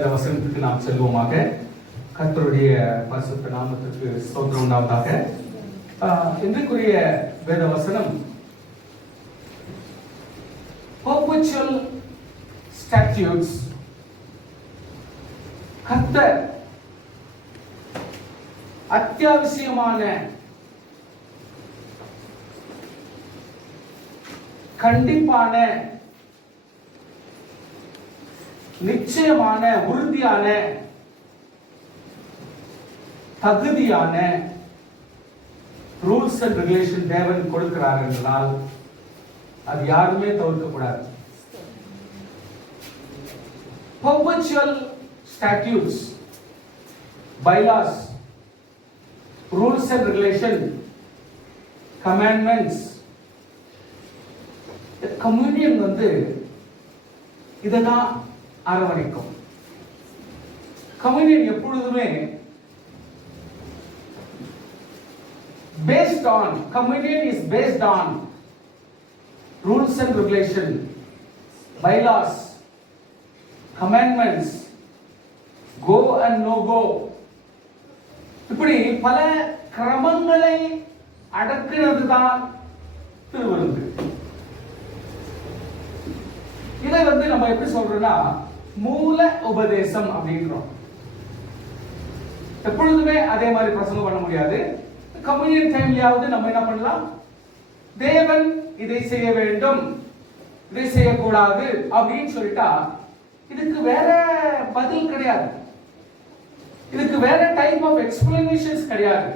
வேத வசனத்துக்கு நாம் செல்வோமாக. கர்த்தருடைய பரிசுத்த நாமத்துக்கு ஸ்தோத்திரம் உண்டாவதாக. இன்றைக்குரிய வேத வசனம் perpetual statutes. கர்த்தர் அத்தியாவசியமான கண்டிப்பான நிச்சயமான உறுதியான தகுதியான ரூல்ஸ் அண்ட் ரெகுலேஷன் தேவன் கொடுக்கிறார் என்றால் அது யாருமே தவிர்க்கக்கூடாது. perpetual statutes, bylaws, rules and regulation, commandments. Communion இததான் அரவணைக்கும். கம்யூனியன் எப்பொழுதுமே based on, communion is based on rules and regulation, bylaws, commandments, go and no go. இப்படி பல கிரமங்களை அடக்குறது தான் திருவிருந்து. இதை நம்ம எப்படி சொல்றோம்னா மூல உபதேசம் அப்படின்றோம். எப்பொழுதுமே அதே மாதிரி பிரசங்கம் பண்ண முடியாது. கம்யூனியன் டைம்லயாவது நம்ம என்ன பண்ணலாம், தேவன் இதை செய்ய வேண்டும், இதை செய்யக்கூடாது அப்படின்னு சொல்லிட்டா இதுக்கு வேற பதில் கிடையாது, இதுக்கு வேற டைப் ஆஃப் எக்ஸ்பிளனேஷன்ஸ் கிடையாது.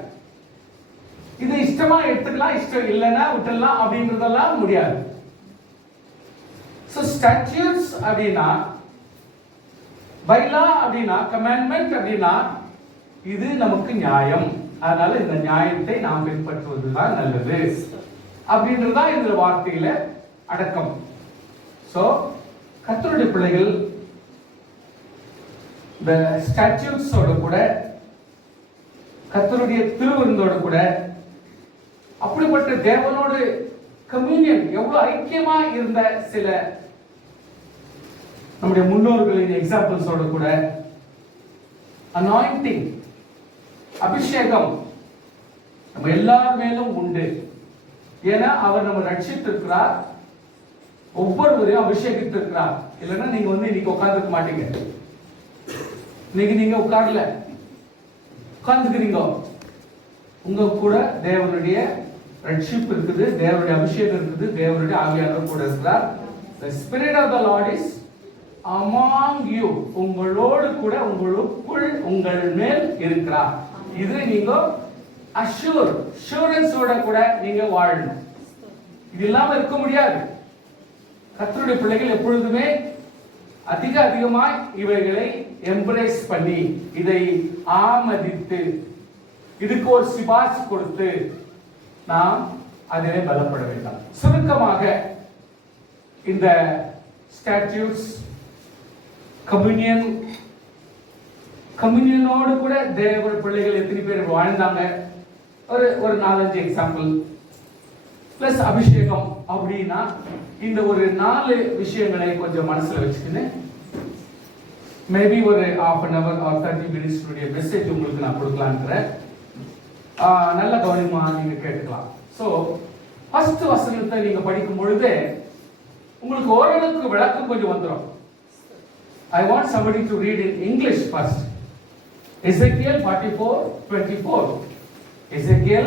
இது இஷ்டமா எடுத்துக்கலாம், இஷ்டம் இல்லைன்னா விட்டுடலாம் அப்படின்றதெல்லாம் முடியாது. So statutes அப்படின்னா, பைலா அப்படின்னா, கமாண்ட்மெண்ட் அப்படின்னா இது நமக்கு நியாயம், அதனால இந்த நியாயத்தை நாம் பின்பற்றுவதுதான் நல்லது அப்படின்றதுதான் இந்த வார்த்தையில அடக்கம். சோ கர்த்தருடைய பிள்ளைகள் இந்த ஸ்டாட்யூட்ஸோட கூட கர்த்தருடைய திருவிருந்தோட கூட அப்படிப்பட்ட தேவனோடு கம்யூனியன் எவ்வளவு ஐக்கியமா இருந்த சில நம்முடைய முன்னோர்களின் எக்ஸாம்பிள்ஸோட கூட அனாயிண்டிங், அபிஷேகம் நம்ம எல்லார் மேலும் உண்டு. ஏன்னா அவர் நம்ம ரட்சித்திருக்கிறார், ஒவ்வொருவரையும் அபிஷேகித்திருக்கிறார். இல்லைன்னா நீங்க இன்னைக்கு உட்கார்ந்துக்க மாட்டீங்க. இன்னைக்கு நீங்க உட்கார்ல உட்கார்ந்துக்கிறீங்க, உங்க கூட தேவனுடைய ரட்சிப்பு இருக்குது, தேவனுடைய அபிஷேகம் இருக்குது, தேவனுடைய ஆவியானவர் கூட இருக்கிறார். The spirit of the Lord is among you. உங்களோடு கூட, உங்களுக்குள், உங்கள் மேல் இருக்கிறார். இது நீங்க அஷூரன்ஸோட கூட நீங்க வாழணும். இது இல்லாம இருக்க முடியாது. கர்த்தருடைய பிள்ளைகள் எப்பொழுதுமே அதிகமாய் இவைகளை எம்ப்ரேஸ் பண்ணி, இதை ஆமதித்து, இதுக்கு ஒரு சிபாரிசு கொடுத்து நாம் அதிலே பலப்பட வேண்டாம். சுருக்கமாக இந்த ஸ்டாட்யூட்ஸ், கம்யூனியனோடு கூட தேவ பிள்ளைகள் எத்தனை பேர் வாழ்ந்தாங்க, ஒரு 4-5 எக்ஸாம்பிள் பிளஸ் அபிஷேகம் அப்படின்னா இந்த ஒரு 4 விஷயங்களை கொஞ்சம் மனசுல வச்சுக்கின்னு மேபி ஒரு half an hour or 30 minutes உடைய மெசேஜ் உங்களுக்கு நான் கொடுக்கலாம்ன்றேன். நல்ல கவனமா நீங்க கேட்டுக்கலாம். சோ ஃபர்ஸ்ட் வசனத்தை நீங்க படிக்கும் பொழுது உங்களுக்கு ஓரளவுக்கு விளக்கம் கொஞ்சம் வந்துரும். I want somebody to read in English first. Ezekiel 44:24. Ezekiel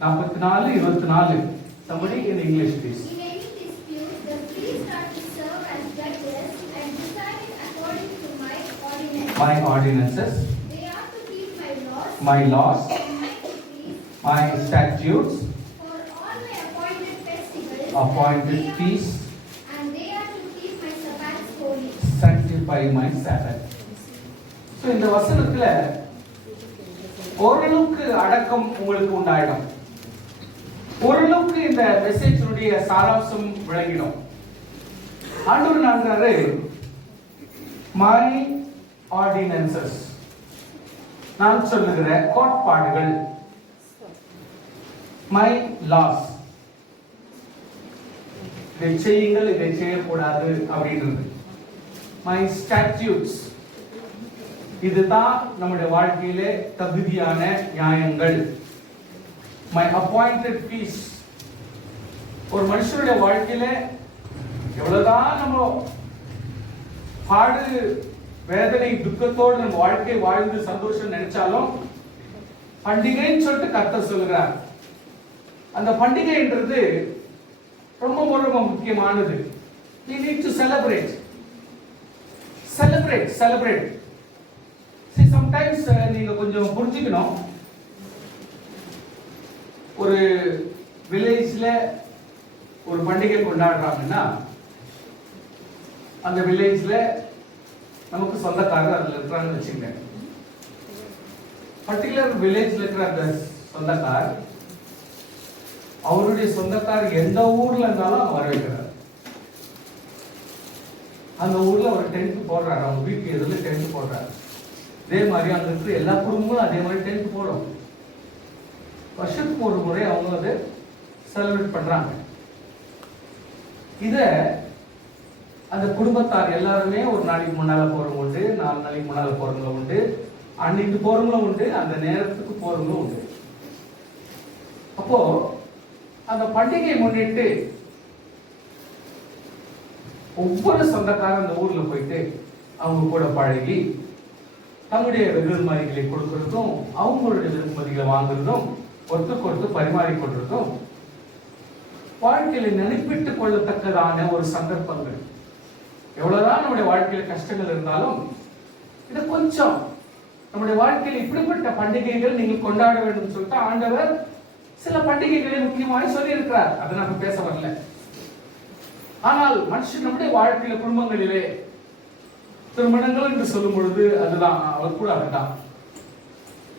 44:24. Somebody in English please. In any dispute, the priests are to serve as judges and decide according to my ordinances. My ordinances. They are to keep my laws. And my decrees. My statutes. For all my appointed festivals. Appointed feasts. And they are to keep my Sabbaths holy. Sanctify my Sabbath. So இந்த வசனத்துல ஓரளவுக்கு அடக்கம் உங்களுக்கு உண்டாயிடும். ஓரளவுக்கு இந்த மெசேஜ்னுடைய சாராம்சம் விளங்கிடும். ஆண்டவர் நான்றாரு my ordinances, நான் சொல்லுகிற கோட்பாடுகள், my laws, இதை செய்யுங்கள், இதை செய்யக்கூடாது அப்படின்றது. my statutes, இதுதான் நம்முடைய வாழ்க்கையிலே தகுதியான நியாயங்கள். My appointed piece. ஒரு மனுஷனுடைய வாழ்க்கையில எவ்வளவுதான் நம்ம பாடு வேதனை துக்கத்தோடு நம்ம வாழ்க்கை வாழ்ந்து சந்தோஷம் நினைச்சாலும் பண்டிகைன்னு சொல்லிட்டு கர்த்தர் சொல்லுகிறார். அந்த பண்டிகைன்றது ரொம்ப ரொம்ப முக்கியமானது. we need to celebrate. see sometimes நீங்க கொஞ்சம் புரிஞ்சுக்கணும். ஒரு வில்லேஜ்ல ஒரு பண்டிகை கொண்டாடுறாங்கன்னா அந்த வில்லேஜ்ல நமக்கு சொந்தக்காரர் அதுல இருக்கிறாங்கன்னு வச்சுங்க. பர்டிகுலர் வில்லேஜ்ல இருக்கிற அந்த சொந்தக்கார் அவருடைய சொந்தக்கார் எந்த ஊர்ல இருந்தாலும் அவங்க வர வைக்கிறார். அந்த ஊர்ல ஒரு டென்ட் போடுறாரு, அவங்க வீட்டு எதிரில் டென்ட் போடுறாரு. அதே மாதிரி அங்க இருக்கிற எல்லா குடும்பங்களும் அதே மாதிரி டென்ட் போடும். வருஷத்துக்கு ஒரு முறை அவங்க அதை செலிப்ரேட் பண்றாங்க. இத அந்த குடும்பத்தார் எல்லாருமே ஒரு நாளைக்கு முன்னால போறவங்க உண்டு, 4 நாளைக்கு முன்னால போறவங்க உண்டு, அன்னைக்கு போறவங்களும் உண்டு, அந்த நேரத்துக்கு போறவங்களும் உண்டு. அப்போ அந்த பண்டிகையை முன்னிட்டு ஒவ்வொரு சொந்தக்காரன் அந்த ஊர்ல போயிட்டு அவங்க கூட பழகி தங்களுடைய வெகுமதிகளை கொடுக்கறதும் அவங்களுடைய வெகுமதிகளை வாங்குறதும் ஒருத்தருக்கு ஒருத்தர் பரிமாறிக்கொள்றதும் வாழ்க்கையில நினைப்பிட்டுக் கொள்ளத்தக்கதான ஒரு சந்தர்ப்பங்கள். எவ்வளவுதான் நம்முடைய வாழ்க்கையில கஷ்டங்கள் இருந்தாலும் இதை கொஞ்சம் நம்முடைய வாழ்க்கையில் இப்படிப்பட்ட பண்டிகைகள் நீங்கள் கொண்டாட வேண்டும் சொல்லிட்டு ஆண்டவர் சில பண்டிகைகளை முக்கியமாக சொல்லி இருக்கிறார். அதை நான் பேச வரல. ஆனால் மனுஷன் நம்முடைய வாழ்க்கையில குடும்பங்களிலே திருமணங்கள் என்று சொல்லும் பொழுது அதுதான் அவர் கூட அதுதான்.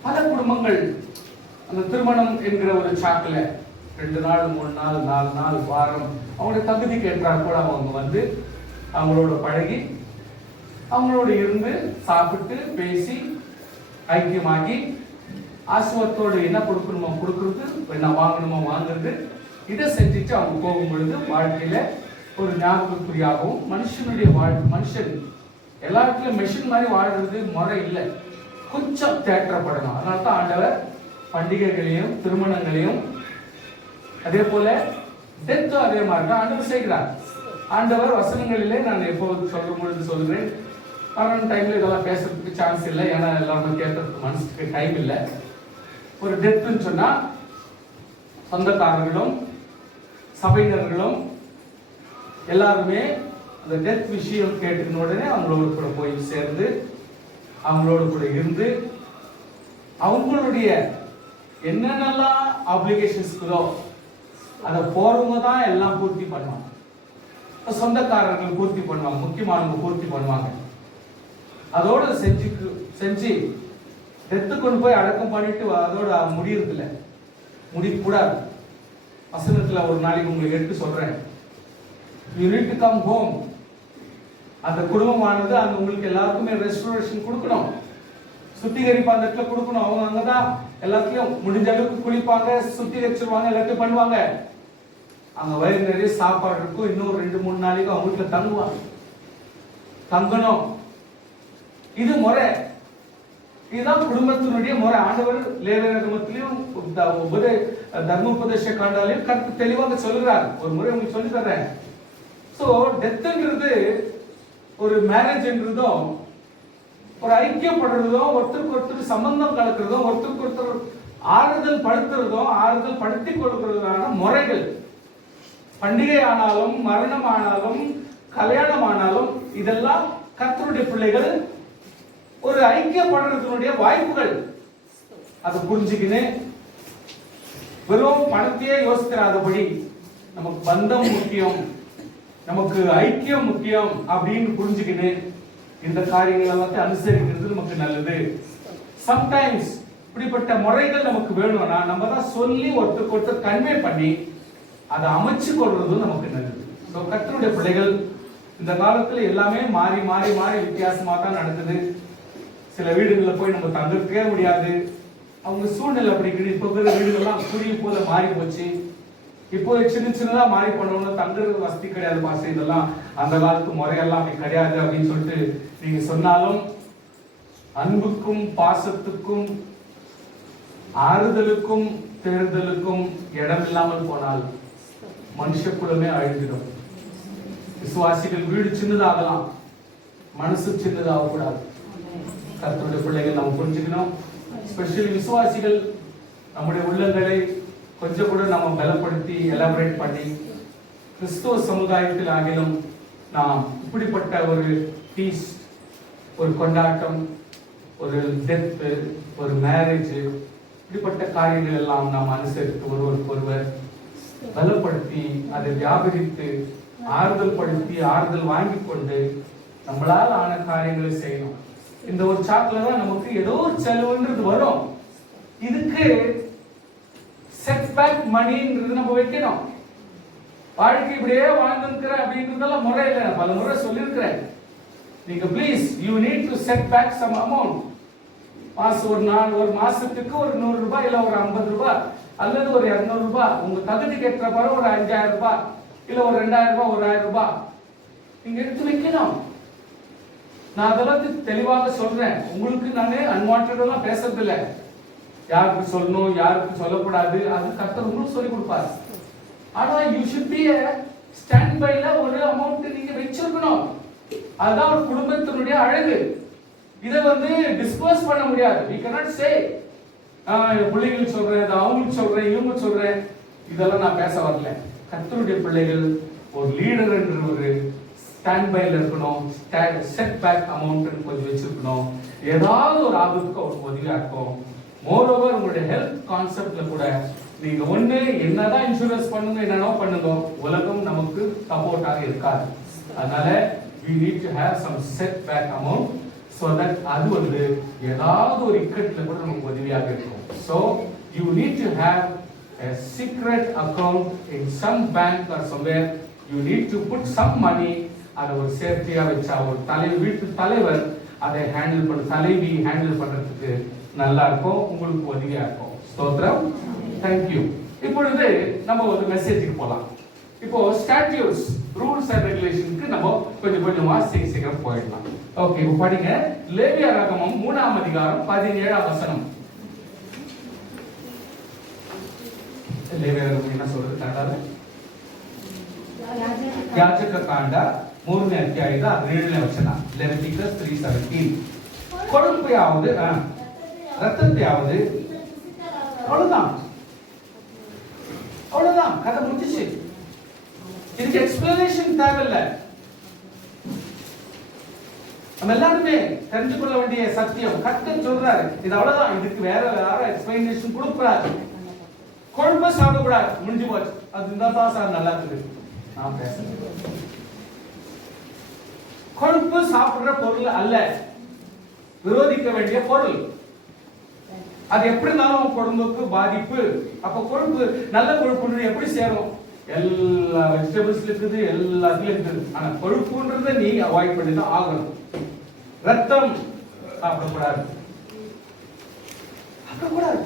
பல குடும்பங்கள் அந்த திருமணம் என்கிற ஒரு சாக்குல 2 நாள் 3 நாள் 4 நாள் வாரம் அவங்களுடைய தகுதிக்கு ஏற்றார் கூட அவங்க வந்து அவங்களோட பழகி அவங்களோட இருந்து சாப்பிட்டு பேசி ஐக்கியமாகி ஆசுவத்தோடு என்ன கொடுக்கணுமோ கொடுக்கறது, என்ன வாங்கணுமோ வாங்குறது, இதை செஞ்சுட்டு அவங்க போகும் பொழுது வாழ்க்கையில ஒரு ஞாபகக்குறியாகவும் மனுஷனுடைய மனுஷன் எல்லா இடத்துலயும் மெஷின் மாதிரி வாழ்றது முறை இல்லை, கொஞ்சம் தேற்றப்படணும். அதனால தான் ஆண்டவர் பண்டிகைகளையும் திருமணங்களையும் அதே போல டெத்தும் அதே மாதிரி தான் ஆண்டவர் செய்கிறார். ஆண்டவர் வசனங்களிலே நான் எப்போது சொல்லும் பொழுது சொல்கிறேன், கரண்ட் டைம்ல இதெல்லாம் பேசுறதுக்கு சான்ஸ் இல்லை, ஏன்னா எல்லாருமே கேட்கறதுக்கு மனசுக்கு டைம் இல்லை. ஒரு டெத்துன்னு சொன்னா சொந்தக்காரர்களும் சபையினர்களும் எல்லாருமே அந்த டெத் விஷயம் கேட்டுக்கின உடனே அவங்களோட கூட போய் சேர்ந்து அவங்களோட கூட இருந்து அவங்களுடைய என்னென்னலாம் ஆப்ளிகேஷன்ஸ்களோ அதை போறவங்க தான் எல்லாம் பூர்த்தி பண்ணுவாங்க. சொந்தக்காரர்கள் பூர்த்தி பண்ணுவாங்க, முக்கியமானவங்க பூர்த்தி பண்ணுவாங்க. அதோட செஞ்சு டெத்து கொண்டு போய் அடக்கம் பண்ணிட்டு அதோட முடியறது இல்லை, முடியக்கூடாது. வசனத்துல ஒரு நாளைக்கு உங்களுக்கு எடுத்து சொல்றேன், you need to come home. அந்த குடும்பமானது அந்த உங்களுக்கு எல்லாருக்குமே ரெஸ்டோரேஷன் கொடுக்கணும், சுத்திகரிப்பு அந்த இடத்துல கொடுக்கணும். அவங்க அங்கதான் எல்லாத்தையும் முடிஞ்ச அளவுக்கு குளிப்பாங்க, சுத்திகரிச்சிருவாங்க, எல்லாத்தையும் பண்ணுவாங்க. அங்க வயிறு நிறைய சாப்பாடு இருக்கும். இன்னும் 2-3 நாளைக்கு அவங்க வீட்டுல தங்குவாங்க, தங்கணும். இது முறை, இதுதான் குடும்பத்தினுடைய முறை. ஆண்டவர் லேவியராகமத்திலும் தர்மோபதேச காண்டாலையும் கருத்து தெளிவாக சொல்லுகிறார். ஒரு முறை உங்களுக்கு சொல்லி தர்றேன். சோ டெத்ங்கிறது ஒரு மேரேஜ்ன்றதும் ஒரு ஐக்கியப்படுறதும் ஒருத்தருக்கு ஒருத்தர் சம்பந்தம் கலக்கிறதும் ஒருத்தருக்கு ஒருத்தர் ஆறுதல் படுத்துறதும் ஆறுதல் படுத்தி கொடுக்கிறதான முறைகள். பண்டிகை ஆனாலும் மரணம் ஆனாலும் கல்யாணம் ஆனாலும் இதெல்லாம் கர்த்தருடைய பிள்ளைகள் ஒரு ஐக்கியப்படுறதுனுடைய வாய்ப்புகள். அதை புரிஞ்சுக்கின்னு வெறும் பணத்தையே யோசிக்கிறாதபடி நமக்கு பந்தம் முக்கியம், நமக்கு ஐக்கியம் முக்கியம் அப்படின்னு புரிஞ்சுக்கின்னு இந்த காரியங்கள் எல்லாத்தையும் அனுசரிக்கிறது நமக்கு நல்லது. சம்டைம்ஸ் இப்படிப்பட்ட முறைகள் நமக்கு வேணும்னா நம்ம தான் சொல்லி ஒருத்தருக்கு ஒருத்தர் கன்வே பண்ணி அதை அமைச்சு கொள்றதும் நமக்கு நல்லது. ஸோ கர்த்தருடைய பிள்ளைகள் இந்த காலத்துல எல்லாமே மாறி மாறி மாறி வித்தியாசமா தான் நடக்குது. சில வீடுகளில் போய் நம்ம தங்கவே முடியாது, அவங்க சூழ்நிலை அப்படி. இப்போ இருக்கிற வீடுகள்லாம் குறுகி போல மாறி போச்சு. இப்போ சின்ன சின்னதா மாறி பண்ணணும், தங்குறது வசதி கிடையாது பாச. இதெல்லாம் அந்த காலத்து முறையெல்லாம் அப்படி கிடையாது அப்படின்னு சொல்லிட்டு நீங்க சொன்னாலும் அன்புக்கும் பாசத்துக்கும் ஆறுதலுக்கும் தேர்தலுக்கும் இடமில்லாமல் போனால் மனுஷ குலமே அழிஞ்சிடும். விசுவாசிகள் வீடு சின்னதாகலாம், மனசு சின்னதாக கூடாது. கர்த்தருடைய பிள்ளைகள் நாம் புரிஞ்சுக்கணும். ஸ்பெஷலி விசுவாசிகள் நம்முடைய உள்ளங்களை கொஞ்சம் கூட நம்ம பலப்படுத்தி எலாபரேட் பண்ணி கிறிஸ்துவ சமுதாயத்தில் ஆகிலும் நாம் இப்படிப்பட்ட ஒரு ஃபீஸ்ட், ஒரு கொண்டாட்டம், ஒரு டெத், ஒரு மேரேஜ், இப்படிப்பட்ட காரியங்கள் எல்லாம் நாம் அனுசரித்து ஒருவருக்கு ஒருவர் பலப்படுத்தி அதை வியாபரித்து ஆறுதல் படுத்தி ஆறுதல் வாங்கி கொண்டு நம்மளால் ஆன காரியங்களை செய்யணும். இந்த ஒரு சாக்குல தான் நமக்கு ஏதோ ஒரு செலவுன்றது வரும். இதுக்கு செட் பேக் மணின்றது நம்ம வைக்கணும். வாழ்க்கை இப்படியே வாழ்ந்துருக்கிறேன் அப்படின்றதெல்லாம் முறை இல்லை. பல முறை சொல்லியிருக்கிறேன். நீங்க please you need to set back some amount. ஒரு மாசத்துக்கு ஒரு 100 ரூபாய் இல்ல ஒரு 50 ரூபாய் அல்லது ஒரு 200 ரூபாய், உங்க தகுதிக்கு ஏற்ற பிறகு ஒரு 5000 ரூபாய் இல்ல ஒரு 2000 ரூபாய், ஒரு 1000 ரூபாய் நீங்க எடுத்து வைக்கணும். நான் அதெல்லாம் தெளிவாக சொல்றேன். உங்களுக்கு நானே அன்வான்டெல்லாம் பேசுறது இல்லை. யாருக்கு சொல்லணும் யாருக்கு சொல்லக்கூடாது அது கர்த்தர் உங்களுக்கு சொல்லி கொடுப்பார். ஆனா யூ ஷுட் பி ஸ்டாண்ட் பைல ஒரு அமௌண்ட் நீங்க வச்சிருக்கணும். அதுதான் ஒரு குடும்பத்தினுடைய அழகு. இதை டிஸ்போஸ் பண்ண முடியாது. we cannot say பிள்ளைகளுக்கு சொல்றேன், அவங்களுக்கு சொல்றேன், இவங்க சொல்றேன், இதெல்லாம் நான் பேச வரல. கர்த்தருடைய பிள்ளைகள் ஒரு லீடர் என்ற ஒரு ஸ்டாண்ட் பைல இருக்கணும். செட் பேக் அமௌண்ட் கொஞ்சம் வச்சிருக்கணும். ஏதாவது ஒரு ஆபத்துக்கு அவருக்கு உதவியா இருக்கும். மோரோவர் உங்களுடைய ஹெல்த் கான்செப்ட்ல கூட நீங்க என்னதான் இன்சூரன்ஸ் பண்ணுங்க, என்னென்ன பண்ணுங்க, உலகம் நமக்கு சப்போர்ட்டாக இருக்காது. அதனால we need to have some set back amount so that அது ஏதாவது ஒரு இக்கட்ல கூட நமக்கு உதவியாக இருக்கும். So you need to have a secret account in some bank or somewhere. You need to put some money. அதை ஒரு சேஃப்டியா வச்சா ஒரு வீட்டு தலைவர் அதை தலைவி ஹேண்டில் பண்றதுக்கு நல்லா இருக்கும், உங்களுக்கு உதவியா இருக்கும். ஸ்தோத்திரம். தேங்க்யூ. இப்பொழுது நம்ம ஒரு மெசேஜுக்கு போலாம். இப்போ ஸ்டாட்யூட்ஸ், ரூல்ஸ் அண்ட் ரெகுலேஷனுக்கு நம்ம கொஞ்சம் கொஞ்சமா சீக்கிரம் போயிடலாம். ஓகே, இப்போ படிங்க. லேவியராகமம் 3ஆம் அதிகாரம் 17ஆம் வசனம். லேவியராகமம் என்ன சொல்றது கண்டால? யாஜக காண்ட 3ನೇ ಅಧ್ಯಾಯದ 17ನೇ ವಚನ. ಲೆವಿಟಿಕಸ್ 3:17. கொழுப்பையாவது ரத்தத்தையாவது, அவ்வளவுதான் அவ்வளவுதான், கதை முடிஞ்சிச்சு. இதுக்கு எக்ஸ்பிளனேஷன் தேவையில்லை. நம்ம எல்லாருமே தெரிஞ்சு கொள்ள வேண்டிய சத்தியம். கர்த்தர் சொல்றாரு, இது அவ்வளவுதான். இதுக்கு வேற யாரும் எக்ஸ்பிளனேஷன் கொடுக்கிறாரு. கொழுப்பை சாப்பிடக்கூடாது, முடிஞ்சு போச்சு. அது இருந்தா தான் சார் நல்லா இருக்குது. நான் பேசுறேன். கொழுப்பு சாப்பிடுற பொருள் அல்ல, விரோதிக்க வேண்டிய பொருள். அது எப்படி இருந்தாலும் கொழும்புக்கு பாதிப்பு. அப்ப கொழுப்பு, நல்ல கொழுப்பு எப்படி சேரும்? எல்லா வெஜிடபிள்ஸ்ல இருக்குது, எல்லாத்துலயும் இருக்குது. ஆனா கொழுப்புன்றதை நீ அவாய்ட் பண்ணி தான் ஆகணும். ரத்தம் சாப்பிடக்கூடாது, சாப்பிடக்கூடாது.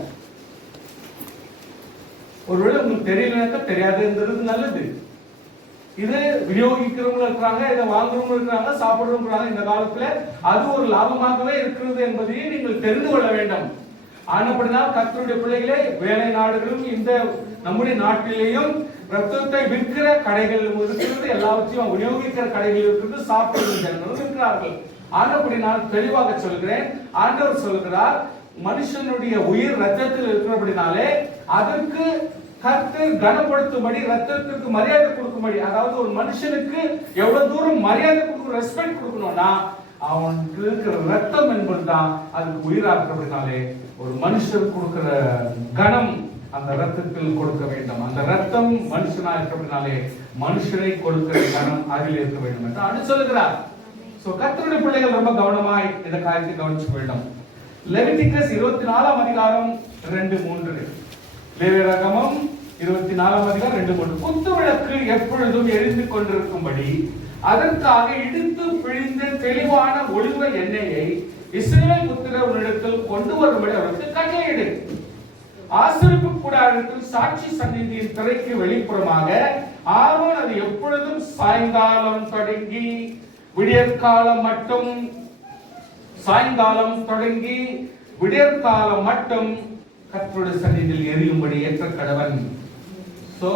ஒருவேளை உங்களுக்கு தெரியலன்னா தெரியாதுன்றது நல்லது. இது விநியோகிக்கிறவங்க இருக்கிறாங்க, இதை வாங்குறவங்க இருக்கிறாங்க, சாப்பிடுறவங்க இருக்கிறாங்க. இந்த காலத்துல அது ஒரு லாபமாகவே இருக்கிறது என்பதையும் நீங்கள் தெரிந்து கொள்ள வேண்டும். ஆனப்படினால் கர்த்தருடைய பிள்ளைகளே, வேலை நாடுகளும் இந்த நம்முடைய நாட்டிலேயும் ரத்தத்தை விற்கிற கடைகள் இருக்கிறது, எல்லாவற்றையும் விநியோகிக்கிற கடைகள் இருக்கிறது, சாப்பிடுகிற ஜனங்களும் இருக்கிறார்கள். ஆனப்படினால் தெளிவாக சொல்கிறேன், ஆண்டவர் சொல்கிறார், மனுஷனுடைய உயிர் ரத்தத்தில் இருக்கிறபடினாலே அதற்கு கர்த்தர் கனப்படுத்தும்படி, ரத்தத்திற்கு மரியாதை கொடுக்கும்படி, அதாவது ஒரு மனுஷனுக்கு எவ்வளவு தூரம் மரியாதை கொடுக்கணும், ரெஸ்பெக்ட் கொடுக்கணும்னா அவனுக்கு இருக்கிற ரத்தம் என்பதுதான் அதுக்கு உயிரா இருக்கிறதுனாலே ஒரு மனுஷர் கொடுக்கிற கனம் அந்த ரத்தத்தில் கொடுக்க வேண்டும். அந்த ரத்தம் மனுஷனா இருக்கிறதுனாலே மனுஷனை கொடுக்கிற கனம் அதில் இருக்க வேண்டும் என்று அது சொல்லுகிறார். சோ கர்த்தருடைய பிள்ளைகள் ரொம்ப கவனமாய் இந்த காரியத்தை கவனிச்சு வேண்டும். லெவிட்டிகஸ் 24ஆம் அதிகாரம் 2-3. லேவியராகமம் 24ஆம் அதிகாரம் 2-3. குத்து விளக்கு எப்பொழுதும் எரிந்து கொண்டிருக்கும்படி அதற்காக இடித்து பிழிந்த தெளிவான ஒலிவ எண்ணெயை இஸ்ரவேல் புத்திரர் உன்னிடத்தில் கொண்டு வரும்படி அவருக்கு கட்டளையிடு. ஆசரிப்பு கூடாரத்தில் சாட்சி சந்நிதியின் திரைக்கு வெளிப்புறமாக ஆரோன் அது எப்பொழுதும் சாயங்காலம் தொடங்கி விடியற்காலம் மட்டும் சாயங்காலம் தொடங்கி விடியற்காலம் மட்டும் கர்த்தருடைய சந்நிதியில் எரியும்படி ஏற்ற கடவன். சோ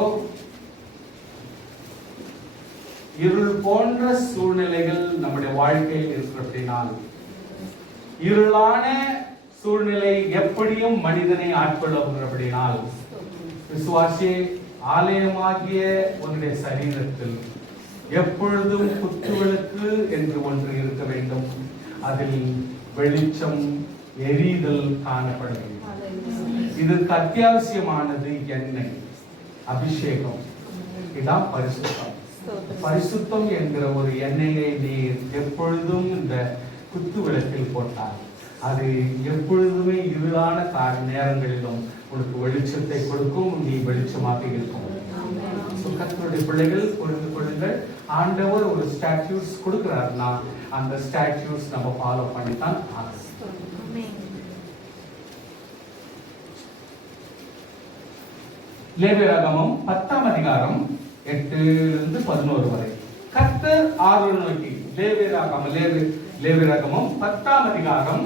இருள் போன்ற சூழ்நிலைகள் நம்முடைய வாழ்க்கையில் இருக்கிறபடினால், இருளான சூழ்நிலை எப்படியும் மனிதனை ஆட்கொள்ளுகிறபடினால், விசுவாசி ஆலயமாகிய உன்னுடைய சரீரத்தில் எப்பொழுதும் குத்துவிளக்கு என்று ஒன்று இருக்க வேண்டும். அதில் வெளிச்சம் எரிதல் காணப்பட வேண்டும். இதற்கு அத்தியாவசியமானது எண்ணெய், அபிஷேகம். இதான் பரிசுத்தம். பரிசுத்தம் என்கிற ஒரு எண்ணெயை நீ எப்பொழுதும் இந்த குத்து விளக்கில் போட்டால் அது எப்பொழுதுமே இருளான நேரங்களிலும் உனக்கு வெளிச்சத்தை கொடுக்கும். நீ வெளிச்சமாக இருக்கும். கர்த்தருடைய பிள்ளைகள் புரிந்து கொள்ளுங்கள். ஆண்டவர் ஒரு ஸ்டாட்யூட்ஸ் கொடுக்கிறார்னா அந்த ஸ்டாட்யூட்ஸ் நம்ம ஃபாலோ பண்ணித்தான் ஆகும். லேவியராகமம் 10ஆம் அதிகாரம் 8-11 வரை. கர்த்தர் ஆரோனை நோக்கி, லேவியராகமம் 10ஆம் அதிகாரம்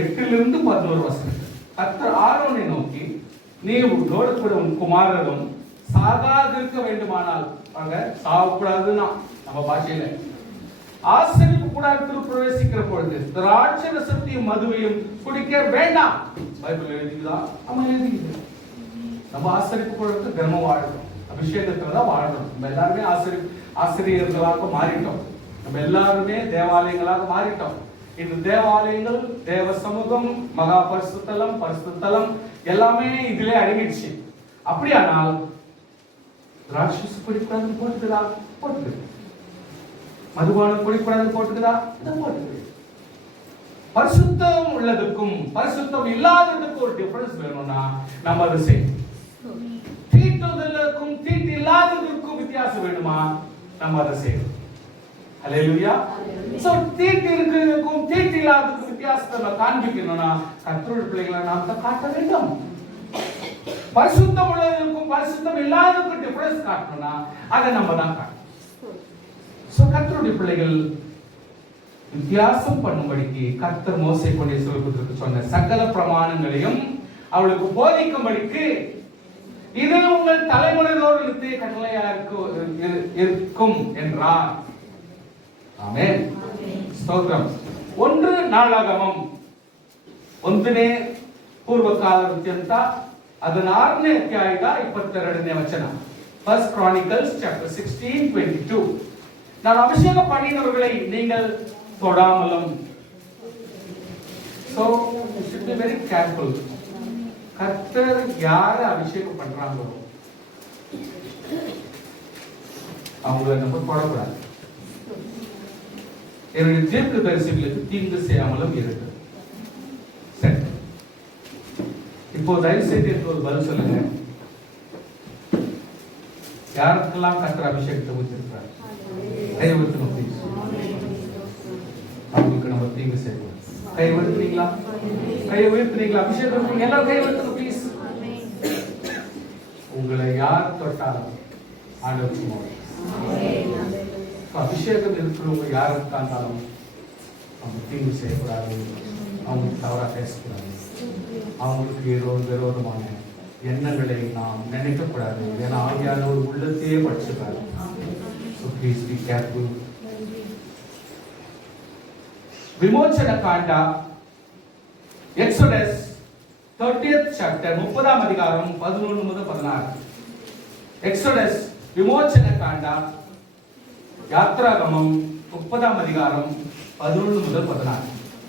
8-11 வசனம். கர்த்தர் ஆரோனை நோக்கி, நீ உன்னோடு கூட உன் குமாரரும் சாகாதிருக்க வேண்டுமானால், சாகக்கூடாதுன்னா நம்ம பாஷையில, ஆசரிப்பு கூடாரத்தில் பிரவேசிக்கிற பொழுது திராட்சை ரசத்தையும் மதுவையும் குடிக்க வேண்டாம். பைபிள் எழுதிக்குதா? நம்ம எழுதிக்குது. நம்ம ஆசரிப்பு கூடாரத்தில் தினமும் வாழணும், அபிஷேகத்துல தான் வாழணும். நம்ம எல்லாருமே ஆசிரியர்களாக மாறிட்டோம். நம்ம எல்லாருமே தேவாலயங்களாக மாறிட்டோம். இந்த தேவாலயங்கள், தேவ சமூகம், மகா பரிசுத்தலம், பரிசுத்தலம் எல்லாமே இதிலே அடங்கிடுச்சு. அப்படியானால் திராட்சை குடிக்கூடாது போட்டுக்குதா? போட்டுக்குது. மதுபானம் குடிக்கூடாது போட்டுக்குதா? போட்டுக்குது. பரிசுத்தம் உள்ளதுக்கும் பரிசுத்தம் இல்லாததுக்கும் ஒரு டிஃபரன்ஸ் வேணும்னா நம்ம அதை செய்யணும். தீட்டுதலுக்கும் தீட்டு இல்லாததுக்கும் வித்தியாசம் வேணுமா? நம்ம அதை செய்யணும். ஹல்லேலூயா. சோ தீட்டு இருக்கிறதுக்கும் தீட்டு இல்லாததுக்கும் வித்தியாசத்தை நம்ம காண்பிக்கணும்னா கர்த்தருடைய பிள்ளைகளை நாம் தான் காட்ட வேண்டும். பரிசுத்தம் உள்ளதுக்கும் பரிசுத்தம் இல்லாததுக்கும் டிஃபரன்ஸ் காட்டணும்னா அதை நம்ம தான் காட்டணும். சோ கர்த்தருடைய பிள்ளைகள் வித்தியாசம் பண்ணும்படிக்கு கர்த்தர் மோசே கொண்டே சொல்வதற்கு சொன்ன சகல பிரமாணங்களையும் அவளுக்கு போதிக்கும்படிக்கு இது உங்கள் தலைமுறையோர்களுக்கு கட்டளையா இருக்கும் என்றார். ஆமென். ஸ்தோத்திரம். 1 நாளாகமம் 1ನೇ ಪೂರ್ವಕಾಲ ವೃತ್ತಾಂತ 16ನೇ ಅಧ್ಯಾಯದ 22ನೇ ವಚನ. First Chronicles chapter 16:22. நான் அபிஷேகம் பண்ணினவர்களை நீங்கள் தொடாமலும். So you should be very careful. கர்த்தர் யார அபிஷேகம் பண்றாங்களோ அவங்களை நம்ம தொடக்கூடாது. என்னுடைய தீர்க்க தரிசிகளுக்கு தீங்கு செய்யாமலும் இருக்கு. சரி, இப்போ தயவு செய்து எனக்கு ஒரு பதில் சொல்லுங்க. யாருக்கெல்லாம் கர்த்தர் அபிஷேகத்தை ஊற்றிருக்கிறார்? கை உயர்த்தணும் ப்ளீஸ். அவங்களுக்கு நம்ம தீங்கு செய்யணும். கை உயர்த்துறீங்களா? கை உயர்த்துறீங்களா? அபிஷேகம் எல்லாரும் கை உயர்த்தணும் ப்ளீஸ். உங்களை யார் தொட்டாலும் ஆண்டவர் அபிஷேகம் இருக்கிறவங்க யார் இருக்காண்டாலும் அவங்க தீங்கு செய்யக்கூடாது, அவங்களுக்கு தவறா பேசக்கூடாது, அவங்களுக்கு ஏதோ விரோதமான எண்ணங்களை நாம் நினைக்கக்கூடாது. ஏன்னா ஆவியானவர் உள்ளத்தையே படிச்சுக்கிறாரு. So please be careful. விமோச்சன காண்ட எக்ஸோடஸ் 30th chapter 30ஆம் அதிகாரம் 11 முதல் 16. எக்ஸோடஸ் விமோச்சன காண்ட யாத்ராகமம் 30ஆம் அதிகாரம் 11 முதல் 16.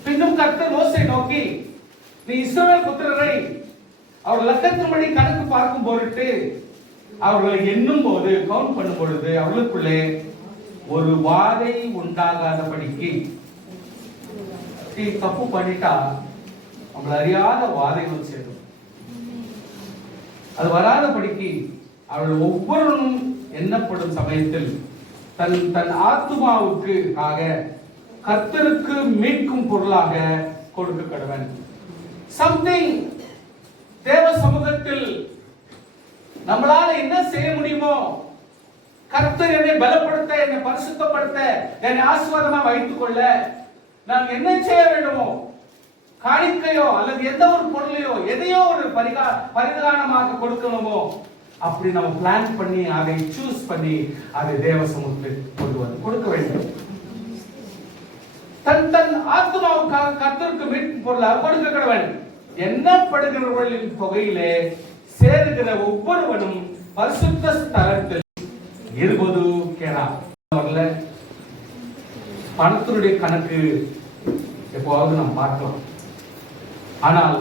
பின்னும் கர்த்தர் மோசேயை நோக்கி, நீ இஸ்ரவேல் புத்திரரை அவர் லக்கத்தின்படி கணக்கு பார்க்கும் பொருட்டு அவர்களை எண்ணும் போது, கவுண்ட் பண்ணும் பொழுது அவர்களுக்குள்ளே ஒரு வாதை உண்டாகாதபடிக்கு, தப்பு பண்ணிட்டா அவங்களை அறியாத வாதைகள் சேரும். அது வராதபடிக்கு அவர்கள் ஒவ்வொருவரும் எண்ணப்படும் சமயத்தில் தன் தன் ஆத்துமாவுக்கு ஆக கர்த்தருக்கு மீட்கும் பொருளாக கொடுக்க கடவன். சம்திங் தேவ சமூகத்தில் நம்மளால என்ன செய்ய முடியுமோ, கர்த்தர் என்னை பலப்படுத்த, என்னை பரிசுத்தப்படுத்த, என்னை ஆசீர்வாதமா வைத்துக் கொள்ள நாம் என்ன செய்ய வேண்டுமோ, காணிக்கையோ அல்லது எந்த ஒரு பொருளையோ எதையோ ஒரு பரிதானமாக கொடுக்கணுமோ, அப்படி நம்ம பிளான் பண்ணி அதை சூஸ் பண்ணி அதை தேவ சமூகத்தில் கொண்டு வந்து கொடுக்க வேண்டும். தன் ஆத்மாவுக்காக கர்த்தருக்கு மீட்பு பொருளாக கொடுக்க கடவன். எண்ணப்படுகிறவர்களின் தொகையிலே சேருகிற ஒவ்வொருவனும் பரிசுத்த ஸ்தலத்தில் 20 கேரா. பணத்தினுடைய கணக்கு எப்போவாவது நாம் பார்க்கலாம். ஆனால்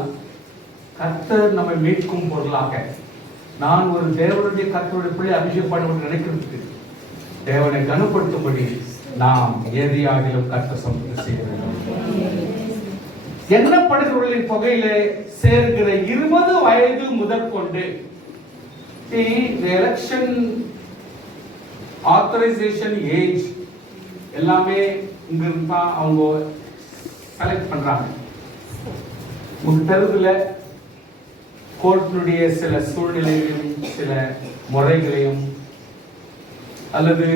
கர்த்தர் நம்மை மீட்கும் பொருளாக, நான் ஒரு தேவனுடைய கர்த்தருடைய பிள்ளை அபிஷேகம் பண்ண நினைக்கிறதுக்கு தேவனை கனப்படுத்தும்படி நாம் எதையாகிலும் கர்த்தர் சமூகத்தில் செய்ய வேண்டும். எண்ணப்படுகிறவர்களின் தொகையிலே சேர்கிற 20 வயது முதற்கொண்டு, the election authorization age எல்லாமே இங்க இருந்தா அவங்க செலக்ட் பண்றாங்க. முத்தருதுல கோர்ட்டினுடைய சில சூழ்நிலைகளையும் சில முறைகளையும் அல்லது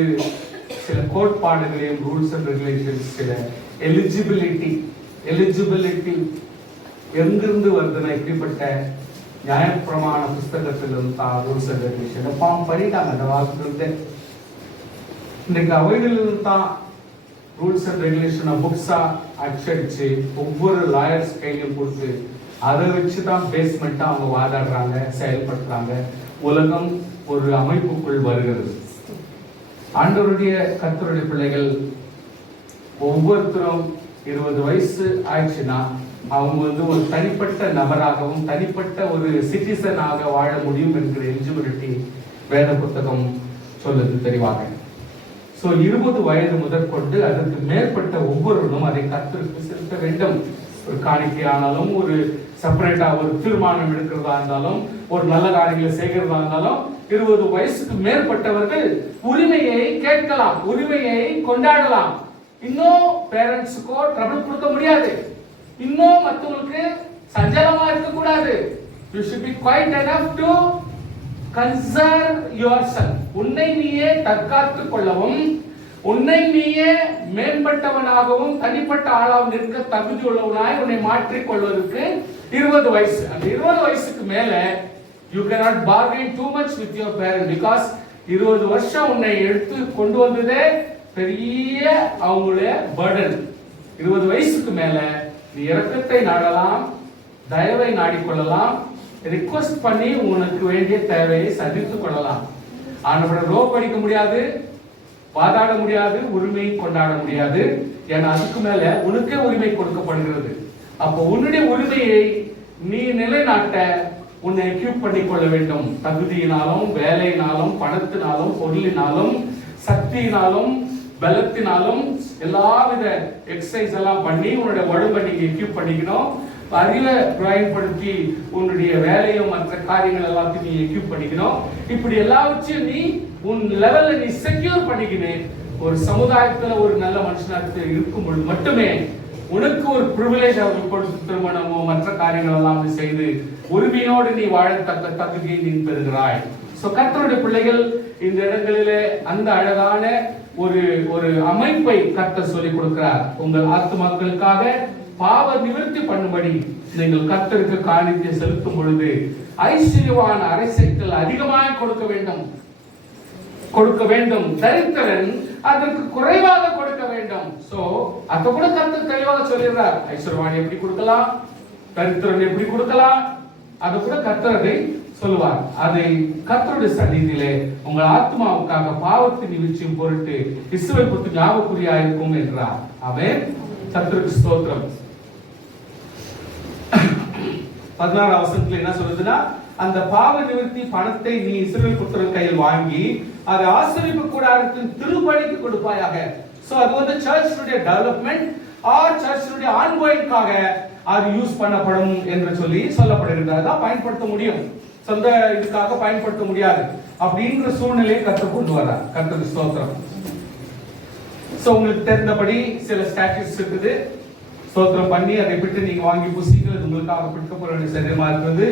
சில கோட்பாடுகளையும் ரூல்ஸ் அண்ட் ரெகுலேஷன்ஸ், சில எலிஜிபிலிட்டி எங்கிருந்து வருதுன்னா இப்படிப்பட்ட நியாயப்பிரமாண புஸ்தகத்திலிருந்து தான் ரூல்ஸ் அண்ட் ரெகுலேஷன் ஃபார்ம் பண்ணிட்டாங்க. அந்த வாசத்திலிருந்து இன்னைக்கு அவைகளிலிருந்து தான் ரூல்ஸ் அண்ட் ரெகுலேஷன் புக்ஸா அச்சடிச்சு ஒவ்வொரு லாயர்ஸ் கையிலும் கொடுத்து அதை வச்சுதான் பேஸ்மெண்டா அவங்க வாதாடுறாங்க, செயல்படுத்துறாங்க. உலகம் ஒரு அமைப்புக்குள் வருகிறது. ஆண்டவருடைய கர்த்தருடைய பிள்ளைகள் ஒவ்வொருத்தரும் 20 வயசு ஆயிடுச்சுன்னா அவங்க ஒரு தனிப்பட்ட நபராகவும் தனிப்பட்ட ஒரு சிட்டிசனாக வாழ முடியும் என்கிற எலிஜிபிலிட்டி வேத புத்தகம் சொல்லுது தெளிவாக. 20 வயது முதற்கொண்டு அதற்கு மேற்பட்ட ஒவ்வொருவரும் அதை கர்த்தருக்கு செலுத்த வேண்டும். ஒரு காணிக்கையானாலும், ஒரு செப்பரேட்டா ஒரு தீர்மானம் எடுக்கிறதா இருந்தாலும், ஒரு நல்ல காரியங்களை செய்கிறதா இருந்தாலும் 20 வயசுக்கு மேற்பட்டவர்கள் உரிமையை கேட்கலாம், உரிமையை கொண்டாடலாம். இன்னும் பேரண்ட்ஸுக்கோ ட்ரபிள் கொடுக்க முடியாது, இன்னும் மற்றவங்களுக்கு சஞ்சலமா இருக்க கூடாது. You should be quite enough to conserve yourself. உன்னை நீயே தற்காத்துக் கொள்ளவும், உன்னை நீயே மேம்பட்டவனாகவும் தனிப்பட்ட ஆளாகவும் நிற்க தகுதி உள்ளவனாய் உன்னை மாற்றிக் கொள்வதற்கு 20 வயசு. அந்த 20 வயசுக்கு மேல you cannot bargain too much with your parents, because 20 வருஷம் உன்னை எடுத்து கொண்டு வந்ததே பெரிய அவங்களுடைய பர்டன். 20 வயசுக்கு மேல நீ இரக்கத்தை நாடலாம், தயவை நாடிக்கொள்ளலாம், ரிக்வெஸ்ட் பண்ணி உனக்கு வேண்டிய தேவையை சந்தித்துக் கொள்ளலாம். ஆனவரை ரோப் அடிக்க முடியாது, வாதாட முடியாது, உரிமை கொண்டாட முடியாது. ஏன்னா அதுக்கு மேல உனக்கே உரிமை கொடுக்கப்படுகிறது. அப்போ உன்னுடைய உரிமையை நீ நிலைநாட்ட உன்னை எக்யூப் பண்ணிக்கொள்ள வேண்டும். தகுதியினாலும், வேலையினாலும், பணத்தினாலும், பொருளினாலும், சக்தியினாலும், பலத்தினாலும் எல்லாவித எக்ஸசைஸ் எல்லாம் பண்ணி உன்னுடைய உடம்பை நீங்க எக்யூப் பண்ணிக்கணும். அறிவை பயன்படுத்தி உன்னுடைய வேலையும் மற்ற காரியங்கள் எல்லாத்தையும் நீ எக்யூப் பண்ணிக்கணும். இப்படி எல்லாவற்றையும் நீ உன் லெவல்ல நீ செக்யூர் பண்ணிக்கணும். ஒரு சமுதாயத்துல ஒரு நல்ல மனுஷனாக இருக்கும் பொழுது மட்டுமே உனக்கு ஒரு பிரிவிலேஜ் அவர்கள் கொடுத்து திருமணமோ மற்ற காரியங்கள் எல்லாம் செய்து உரிமையோடு நீ வாழத்தக்க தகுதியை நீ பெறுகிறாய். சோ கர்த்தருடைய பிள்ளைகள் இந்த இடங்களிலே அந்த அழகான ஒரு அமைப்பை கர்த்தர் சொல்லிக் கொடுக்கிறார். உங்கள் ஆத்துமாக்களுக்காக பாவ நிவர்த்தி பண்ணும்படி நீங்கள் கர்த்தருக்கு காணிக்கை செலுத்தும் பொழுது ஐஸ்வர்யவான அரைசைக்கள் அதிகமாக கொடுக்க வேண்டும். தரித்திரன் அதற்கு குறைவாக கொடுக்க வேண்டும். சோ அத கூட கர்த்தர் தெளிவாக சொல்லிடுறார். ஐஸ்வர்யவான் எப்படி கொடுக்கலாம், தரித்திரன் எப்படி கொடுக்கலாம், அது கூட கர்த்தரை சொல்லுவார். அதை கர்த்தருடைய சந்நிதியிலே உங்கள் ஆத்மாவுக்காக பாவத்தின் நிவிச்சியும் பொருட்டு இஸ்ரவேல் புத்து ஞாபகக்குறியா இருக்கும் என்றார். ஆமென். கர்த்தருக்கு ஸ்தோத்திரம். 16 வசனத்துல என்ன சொல்லுதுன்னா, அந்த பாவ நிவர்த்தி பணத்தை நீ இஸ்ரவேல் புத்திரன் கையில் வாங்கி அதை ஆசரிப்பு கூடாரத்தின் திருப்பணிக்கு கொடுப்பாயாக. சோ அது சர்ச்சுடைய டெவலப்மெண்ட் ஆர் சர்ச்சுடைய ஆன்கோயிங்காக அது யூஸ் பண்ணப்படும் என்று சொல்லி சொல்லப்படுகிறது. அதான் பயன்படுத்த முடியும், சொந்த இதுக்காக பயன்படுத்த முடியாது அப்படிங்கிற சூழ்நிலையை கர்த்தர் கொண்டு வர்றார். கர்த்தருக்கு ஸ்தோத்திரம். சோ உங்களுக்கு தெரிந்தபடி சில ஸ்டாட்யூட்ஸ் இருக்குது. ஸ்தோத்திரம் பண்ணி அதை விட்டு நீங்க வாங்கி புசிங்கள், உங்களுக்காக பிடிக்கப்பட சரீரமா இருக்கிறது.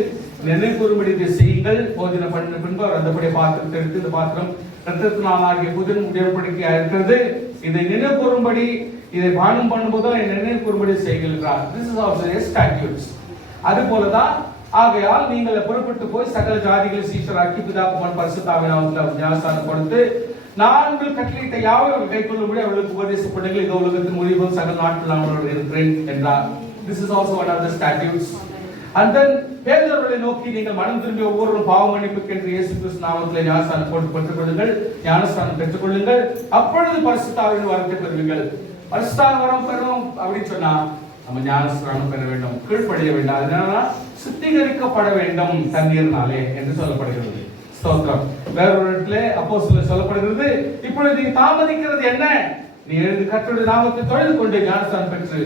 நினைவுறும்படி இதை செய்யுங்கள். போஜனை பண்ண பின்பு அவர் அந்தபடி பாத்திரத்தை எடுத்து, இந்த பாத்திரம் ரத்தத்தினாலாகிய புதின் உடன்படிக்கையா இருக்கிறது, இதை நினைவுறும்படி இதை பானம் பண்ணும்போது நினைவு கூறும்படி செய்கிறார். This is also a statutes. அது போலதான் ஆகையால் நீங்கள் புறப்பட்டு போய் சகல ஜாதிகளை சீஷராக்கி பிதா குமாரன் பரிசுத்த ஆவியின் நாமத்தில் ஞானஸ்நானம் கொடுத்து நான் உங்கள் கட்டளையிட்ட யாவையும் கைக்கொள்ளும்படி அவர்களுக்கு உபதேசப்படுங்கள். இதோ உலகத்தின் முடிவு சகல நாட்கள் நான் அவர்களோடு இருக்கிறேன் என்றார். This is also one of the statutes. And then பேதுருவை நோக்கி நீங்கள் மனம் திரும்பி ஒவ்வொருவரும் பாவ மன்னிப்புக்கு என்று இயேசு கிறிஸ்து நாமத்தில் ஞானஸ்நானம் பெற்றுக் கொள்ளுங்கள், ஞானஸ்நானம் பெற்றுக் கொள்ளுங்கள், அப்பொழுது பரிசுத்த ஆவியின் வரத்தை பெறுவீர்கள். பரிசுத்த வரம் பெறணும் அப்படின்னு சொன்னா நம்ம ஞானஸ்நானம் பெற வேண்டும், கீழ்ப்படிய வேண்டும். அதனால சுத்திகரிக்கப்பட வேண்டும் தண்ணீர்னாலே என்று சொல்லப்படுகிறது. ஸ்தோத்திரம். வேறொரு இடத்துல அப்போஸ்தலர் சொல்லப்படுகிறது, இப்பொழுது நீ தாமதிக்கிறது என்ன? நீ எழுந்து கர்த்தருடைய நாமத்தை தொழுது கொண்டு ஞானஸ்நானம் பெற்று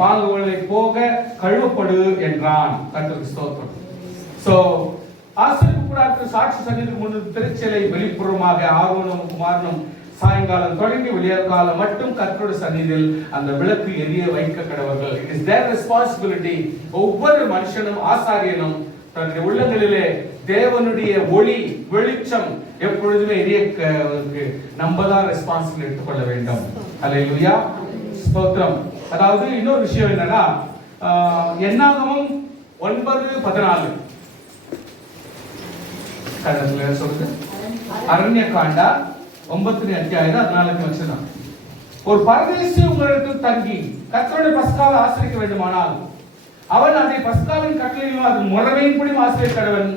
பாவங்களை போக கழுவப்படு என்றான். கர்த்தருக்கு ஸ்தோத்திரம். சோ ஆசரிப்பு கூடாரத்தில் சாட்சி சந்நிதிக்கு முன் திருச்சலை வெளிப்புறமாக ஆரோனும் குமாரனும் சாயங்காலம் தொடங்கி விடியற்காலம் மட்டும் கர்த்தருடைய சந்நிதியில் அந்த விளக்கு எரிய வைக்க கடவர்கள். It is their responsibility. ஒவ்வொரு மனுஷனும் ஆசாரியனும் தன்னுடைய உள்ளங்களிலே தேவனுடைய ஒளி வெளிச்சம் எப்பொழுதுமே எரிய நம்ம தான் ரெஸ்பான்சிபிலிட்டி எடுத்துக்கொள்ள வேண்டும். ஹல்லேலூயா, ஸ்தோத்திரம். அதாவது இன்னொரு விஷயம் என்னன்னா, என்னாகமம் 9:14 கடைசில சொல்லுது, அரண்ய காண்டா 9 அத்தியாயம் 14 வசனம். ஒரு பரதேசி உங்களிடத்தில் தங்கி கர்த்தருடைய பஸ்காவை ஆசரிக்க வேண்டுமானால் அவன் அதை பஸ்காவின் கட்டளையிலும் அதன் முறைமையின்படி ஆசரிக்க கடவன்.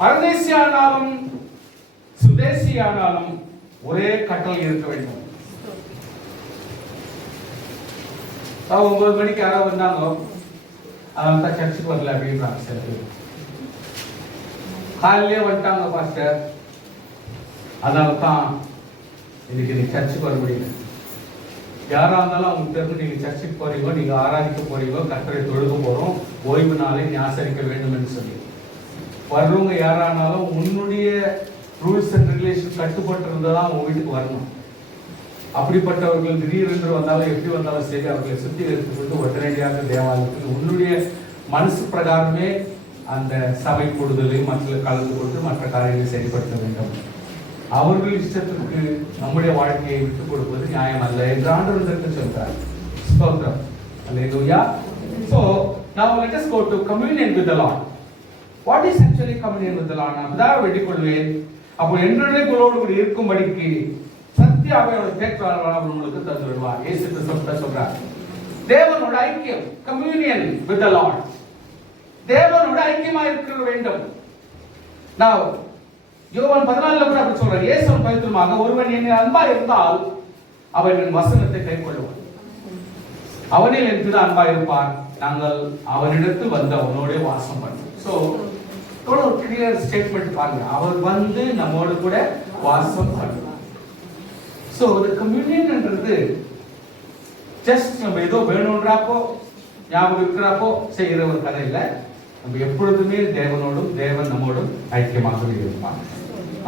பரதேசியானாலும் சுதேசியானாலும் ஒரே கட்டளை இருக்க வேண்டும். 9 மணிக்கு யாரோ வந்தாங்க, அவன் தான் சர்ச்சுக்கு வரல அப்படின்றாங்க. சில பேர் காலையிலே வந்துட்டாங்க பாஸ்டர், அதனால தான் இன்னைக்கு நீ சர்ச்சுக்கு வர முடியல. யாரா இருந்தாலும் அவங்க தெரிஞ்சு நீங்க சர்ச்சுக்கு போறீங்க, நீங்க ஆராதிக்க போறீங்க, கர்த்தரை தொழுக போறோம், ஓய்வு நாளை நீ ஆசரிக்க வேண்டும் என்று சொல்லி வர்றவங்க யாரானாலும் உன்னுடைய ரூல்ஸ் அண்ட் ரெகுலேஷன் கட்டுப்பட்டு இருந்தாதான் உங்க வீட்டுக்கு வரணும். அப்படிப்பட்டவர்கள் திடீரென்று வந்தாலும் எப்படி வந்தாலும் சரி, அவர்களை சுத்திகரித்து கொண்டு உடனடியாக தேவாலயத்தில் உன்னுடைய மனசு பிரகாரமே அந்த சபை கூடுதலை மற்ற கலந்து கொண்டு மற்ற காரியங்களை செயல்படுத்த வேண்டும். அவர்கள் இஷ்டத்திற்கு நம்முடைய வாழ்க்கையை விட்டுக் கொடுப்பது நியாயம் அல்ல என்று ஆண்டவர் சொல்றார். ஸ்தோத்திரம். ஹல்லேலூயா. So now let us go to communion with the Lord. What is actually communion with the Lord? நான் பிதாவை வேண்டிக் கொள்வேன், அப்போ என்றென்றைக்குள்ளோடு கூட இருக்கும்படிக்கு சத்திய ஆவியோட தேற்றவாளர் உங்களுக்கு தந்து விடுவார். இயேசு கிறிஸ்து சொல்றார். தேவனோட ஐக்கியம், communion with the Lord. தேவனோட ஐக்கியமாக இருக்க வேண்டும். Now யோவான் 14 கூட அப்படி சொல்றார். இயேசு பவித்திரமாக ஒருவன் என்னை அன்பா இருந்தால் அவன் என் வசனத்தை கைக்கொள்வான், அவனில் என் பிதா அன்பா இருப்பான், நாங்கள் அவனிடத்தில் வந்து அவனோட வாசம் பண்ணுவோம். சோ ஒரு கிளியர் ஸ்டேட்மெண்ட் பாருங்க, அவர் வந்து நம்மோடு கூட வாசம் பண்ணுவார். சோ the communion என்றது ஜஸ்ட் நம்ம ஏதோ வேணும்ன்றப்போ ஞாபகம் இருக்கிறப்போ செய்யற ஒரு கதை இல்ல. நம்ம எப்பொழுதுமே தேவனோடும் தேவன் நம்மோடும் ஐக்கியமாக இருப்பார்.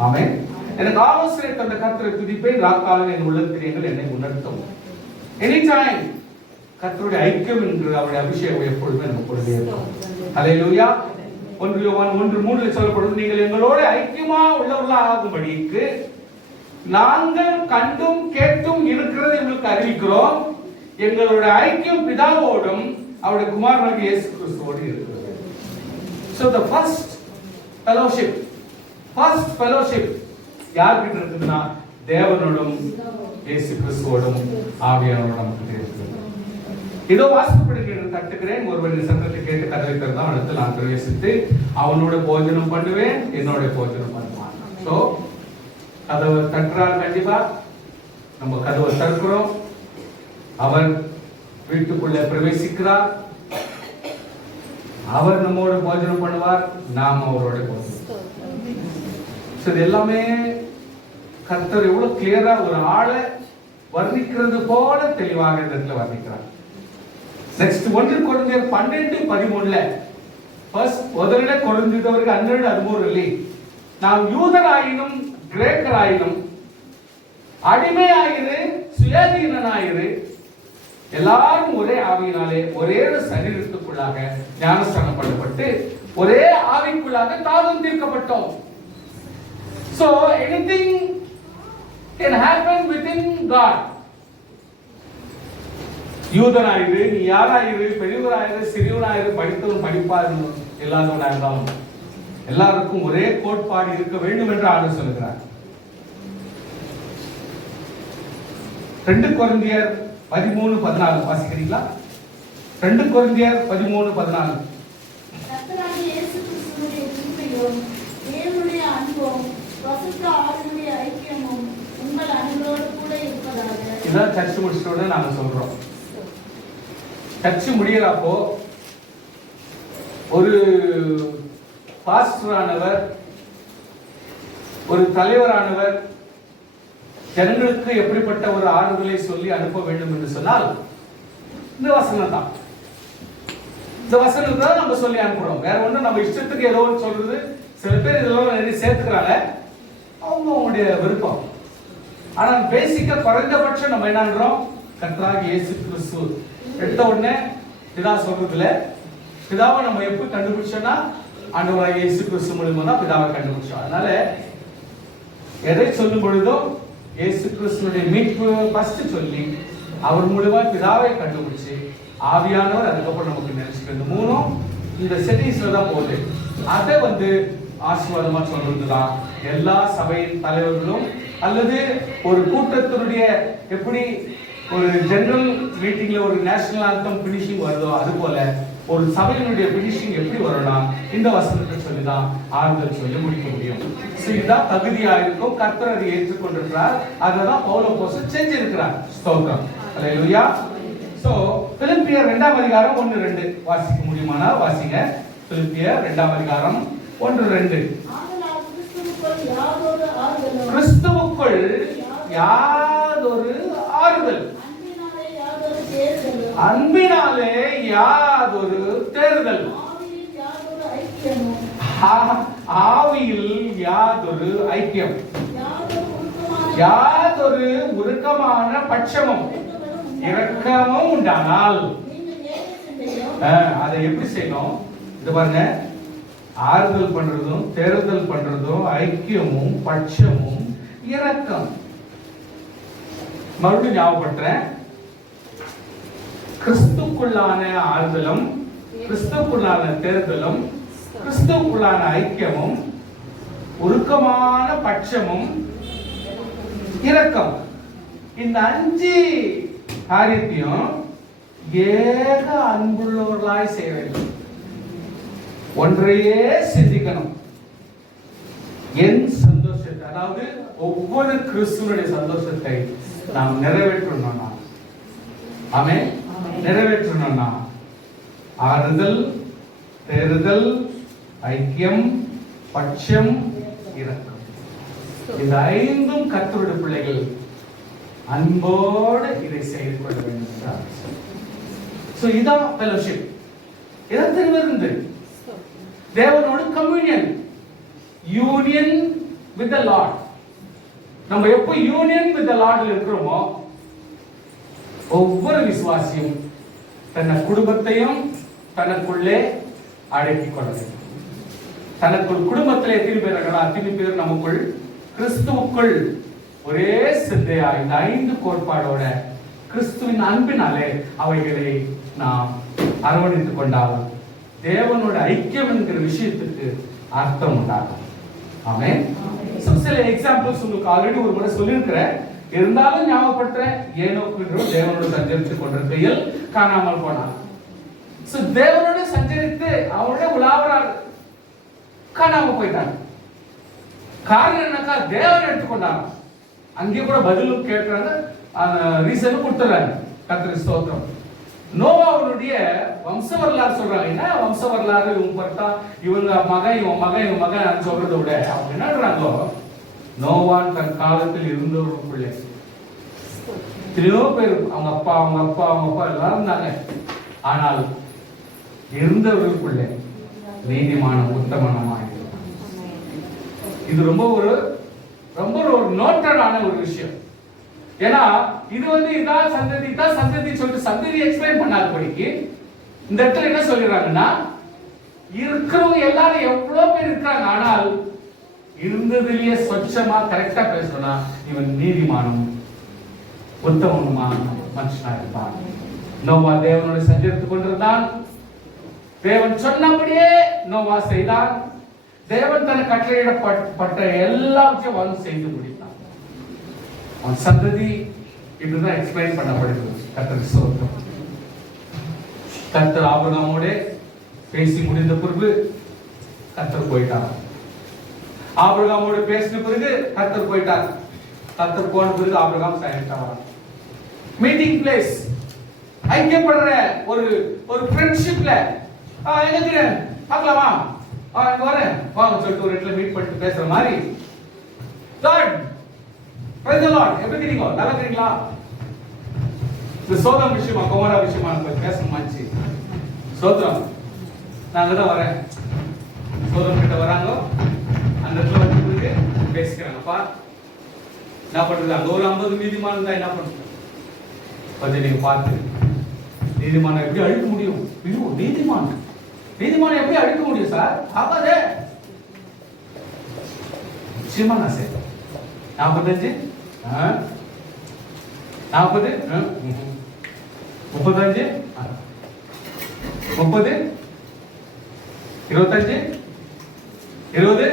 ஆமென். எனக்கு ஆலோசனை தந்த கர்த்தரை துதிப்பேன், ராக்காலன் என் உள்ளத்திரியங்கள் என்னை உணர்த்தும். எனி டைம் கர்த்தருடைய ஐக்கியம் என்று அவருடைய அபிஷேகம் எப்பொழுதுமே நம்ம கூடவே இருக்கும். ஹல்லேலூயா. 1 யோவான் 1:3 சொல்லப்படுது, நீங்கள் எங்களோட ஐக்கியமா உள்ளவர்களாக ஆகும்படிக்கு நாங்கள் கண்டும் கேட்டும் இருக்கிறதை உங்களுக்கு அறிவிக்கிறோம். எங்களோட ஐக்கியம் பிதாவோடும் அவருடைய குமாரனாகிய இயேசு கிறிஸ்துவோடு இருக்கிறது. So the first fellowship யார்கிட்ட இருக்குதுன்னா தேவனோடும் இயேசு கிறிஸ்துவோடும் ஆவியானவரோடும் நமக்கு இருக்கிறது. இதோ வாசற்படியில் தட்டுகிறேன், ஒருவரின் சத்தத்தை கேட்டு கதவை திறந்தால் அடுத்து நான் பிரவேசித்து அவனோட போஜனம் பண்ணுவேன், என்னோட போஜனம் பண்ணுவான். சோ கதவை தட்டுறார், கண்டிப்பா நம்ம கதவை திறக்கிறோம், அவர் வீட்டுக்குள்ள பிரவேசிக்கிறார், அவர் நம்மோட போஜனம் பண்ணுவார், நாம் அவரோட போஜனம். இது எல்லாமே கர்த்தர் எவ்வளவு கிளியரா ஒரு ஆளை வர்ணிக்கிறது போல தெளிவாக இந்த இடத்துல வர்ணிக்கிறார். நெக்ஸ்ட் 1 கொரிந்தியர் 12:13 முதலிட கொரிந்தியருக்கு 12:13 இல்லை, நாம் யூதராயினும் கிரேக்கராயினும் அடிமையாயிரு சுயாதீனனாயிரு எல்லாரும் ஒரே ஆவியினாலே ஒரே சரீரத்துக்குள்ளாக ஞானஸ்நானம் பண்ணப்பட்டு ஒரே ஆவிக்குள்ளாக தாகம் தீர்க்கப்பட்டோம். So anything can happen within God. யூதனாயிரு, நீ யாராயிரு, பெரியவராயிரு, சிறியவனாயிரு, படித்தவன் படிப்பாரு இல்லாதவனா இருந்தாலும் எல்லாருக்கும் ஒரே கோட்பாடு இருக்க வேண்டும் என்று ஆண்டவர் சொல்கிறார். 2 கொரிந்தியர் 13:14 வாசிக்கிறீங்களா? 2 கொரிந்தியர் 13:14. கர்த்தராகிய இயேசு கிறிஸ்துவினுடைய கிருபையும் தேவனுடைய அன்பும் பரிசுத்த ஆவியினுடைய ஐக்கியமும் உங்கள் அனைவரோடு கூட இருப்பதாக. இதான் சர்ச் முடிச்சிட்டோன்னு நாங்க சொல்றோம். சர்ச் முடியறப்போ ஒரு பாஸ்டரானவர், ஒரு தலைவரானவர் ஜனங்களுக்கு எப்படிப்பட்ட ஒரு ஆறுதலை சொல்லி அனுப்ப வேண்டும் என்று சொன்னால் இந்த வசனம் தான். இந்த வசனம் தான் நம்ம சொல்லி அனுப்புறோம். வேற ஒன்றும் நம்ம இஷ்டத்துக்கு ஏதோ ஒன்று சொல்றது. சில பேர் இதெல்லாம் நிறைய சேர்த்துக்கிறாங்க, அவங்களுடைய விருப்பம். ஆனால் பேசிக்கா குறைந்தபட்சம் நம்ம என்னன்றோம், கர்த்தராகிய இயேசு கிறிஸ்து. எடுத்த உடனே பிதா சொல்றதுல பிதாவை நம்ம எப்படி கண்டுபிடிச்சோம்னா ஆண்டவராகிய இயேசு கிறிஸ்து மூலமா தான் பிதாவை கண்டுபிடிச்சோம். அதனால எதை சொல்லும் பொழுதும் இயேசு கிறிஸ்துடைய மீட்பு ஃபர்ஸ்ட் சொல்லி அவர் மூலமா பிதாவை கண்டுபிடிச்சு ஆவியானவர் அதுக்கப்புறம் நமக்கு நினைச்சுக்கிறது. மூணும் இந்த செட்டிங்ஸ்ல தான் போகுது. அதை ஆசீர்வாதமா சொல்றதுதான் எல்லா சபையின் தலைவர்களும் அல்லது ஒரு கூட்டத்தினுடைய எப்படி ஒரு ஜெனரல் மீட்டிங்ல ஒரு நேஷனல் ஆந்தம் பினிஷிங் வருதோ அது போல ஒரு சபையினுடைய பினிஷிங் எப்படி வரணும் இந்த வசனத்தை சொல்லிதான் ஆறுதல் சொல்லி முடிக்க முடியும். இதுதான் தகுதியா இருக்கும். கர்த்தர் அதை ஏற்றுக்கொண்டிருக்கிறார். அததான் பவுல் அப்போஸ்தலன் செஞ்சிருக்கிறார். ஸ்தோத்திரம். அல்லேலூயா. சோ பிலிப்பியர் 2ஆம் அதிகாரம் 1-2 வாசிக்க முடியுமானா வாசிங்க. பிலிப்பியர் 2ஆம் அதிகாரம் 1-2. கிறிஸ்துவுக்குள் யாதொரு ஆறுதல், அன்பினாலே யாதொரு தேறுதல், ஆவியில் யாதொரு ஐக்கியம், யாதொரு உருக்கமான பட்சமும் இரக்கமும் உண்டானால் அதை எப்படி செய்யணும்? இது பாருங்க, ஆறுதல் பண்றதும் தேறுதல் பண்றதும் ஐக்கியமும் பட்சமும் இரக்கம். மறுபடியும் ஞாபகப்படுத்துறேன். கிறிஸ்துக்குள்ளான ஆறுதலும் கிறிஸ்துக்குள்ளான தேறுதலும் கிறிஸ்துக்குள்ளான ஐக்கியமும் உருக்கமான பட்சமும் இரக்கம். இந்த 5 காரியத்தையும் ஏக அன்புள்ளவர்களாய் செய்ய வேண்டும். ஒன்றையே சிந்திக்கணும். என் சந்தோஷத்தை, அதாவது ஒவ்வொரு கிறிஸ்துவனுடைய சந்தோஷத்தை நாம் நிறைவேற்றணும்னா, ஆமென், நிறைவேற்றணும்னா ஆறுதல், தேறுதல், ஐக்கியம், பட்சம், இரக்கம், இந்த 5ம் கர்த்தருடைய பிள்ளைகள் அன்போடு இதை செய்து கொள்ள வேண்டும் என்றார். சோ இதான் ஃபெலோஷிப். இதத்திலிருந்து தேவனோடு communion, union with the Lord. நம்ம எப்போ யூனியன் வித் தி லார்ட்ல இருக்கிறோமோ ஒவ்வொரு விசுவாசியும் தன்னை குடும்பத்தையும் தனக்குள்ளே அடக்கிக் கொள்ள வேண்டும். தனக்குள் குடும்பத்தில் எத்தனை பேர் இருக்கிறா? அத்தனை பேர் நமக்குள் கிறிஸ்துவுக்குள் ஒரே சிந்தையா இந்த 5 கோட்பாடோட கிறிஸ்துவின் அன்பினாலே அவைகளை நாம் அரவணைத்துக் கொண்டால் தேவனோட ஐக்கியம் என்கிற விஷயத்துக்கு அர்த்தம் உண்டாகும். ஆமென். சில எக்ஸாம்பிள்ஸ் உங்களுக்கு ஆல்ரெடி ஒரு முறை சொல்லியிருக்கிறேன், இருந்தாலும் ஞாபகப்படுத்துறேன். ஏனோக்கு தேவனோடு சஞ்சரித்துக் கொண்டிருக்கையில் காணாமல் போனார். தேவனோடு சஞ்சரித்து அவரோட உலாவரார், காணாம போயிட்டாங்க. காரணம் என்னக்கா? தேவன் எடுத்துக்கொண்டாங்க. அங்கே கூட பதிலும் கேட்கிறாங்க, ரீசனும் கொடுத்துறாங்க. கர்த்தருக்கு ஸ்தோத்திரம். நோவாவுடைய வம்ச வரலாறு சொல்றாங்க. என்ன வம்ச வரலாறு? இவங்க பார்த்தா இவங்க மகன் இவன் மகன் இவன் மகன் சொல்றதை விட அவங்க என்னன்றாங்களோ, நோவான் தன் காலத்தில் இருந்தவர்களுக்குள்ளே எத்தனையோ பேர் அவங்க அப்பா அவங்க அப்பா அவங்க அப்பா எல்லாரும் இருந்தாங்க. ஆனால் இருந்தவர்களுக்குள்ளே நீதிமானம் உத்தமனமாக. இது ரொம்ப ஒரு நோட்டடான ஒரு விஷயம். ஏன்னா இது இதான் சந்ததி சொல்லிட்டு சந்ததி எக்ஸ்பிளைன் பண்ணாதபடிக்கு இந்த இடத்துல என்ன சொல்லிடுறாங்கன்னா, இருக்கிறவங்க எல்லாரும் எவ்வளவு பேர் இருக்காங்க, ஆனால் இருந்ததுலயே சொச்சமா கரெக்டா பேசணும்னா இவன் நீதிமானும் உத்தமனுமா மனுஷனா இருப்பான். நோவா தேவனோடு சஞ்சரித்துக் கொண்டிருந்தான். தேவன் சொன்னபடியே நோவா செய்தான். தேவன் தனக்கு கட்டளையிடப்பட்ட எல்லாவற்றையும் அவன் செய்து முடித்தான். அவன் சந்ததி இப்படிதான் எக்ஸ்பிளைன் பண்ணப்படுகிறது. கர்த்தருக்கு ஸ்தோத்திரம். கர்த்தர் ஆபிரகாமோடு பேசி முடிந்த பிறகு கர்த்தர் போயிட்டார். ஆபிரகாமோடு பேசின பிறகு கர்த்தர் போயிட்டார். கர்த்தர் போன பிறகு ஆபிரகாம் சைலண்டா வரான். மீட்டிங் பிளேஸ், ஐக்கியப்படுற ஒரு ஃப்ரெண்ட்ஷிப்ல எங்க பார்க்கலாமா, இங்க வரேன் வாங்க சொல்லிட்டு ஒரு இடத்துல மீட் பண்ணிட்டு பேசுற மாதிரி. லார்ட் பிரைஸ் தி லார்ட், எப்படி இருக்கீங்க, நல்லா இருக்கீங்களா? இந்த சோதம் விஷயமா குமாரா விஷயமா பேசணுமாச்சு. சோதரம் நான் அங்கதான் வரேன். சோதரம் கிட்ட வராங்க. அந்த இடத்துல வந்து பேசிக்கிறாங்கப்பா. என்ன பண்றது, அங்க ஒரு 50 நீதிமான் தான் என்ன பண்றது கொஞ்சம் நீங்க பார்த்து. நீதிமான எப்படி அழிக்க முடியும்? ஐயோ நீதிமான எப்படி அழிக்க முடியும் சார்? ஆகாதே. நிச்சயமா நான் செய்வேன். 45 40 35 30 25 20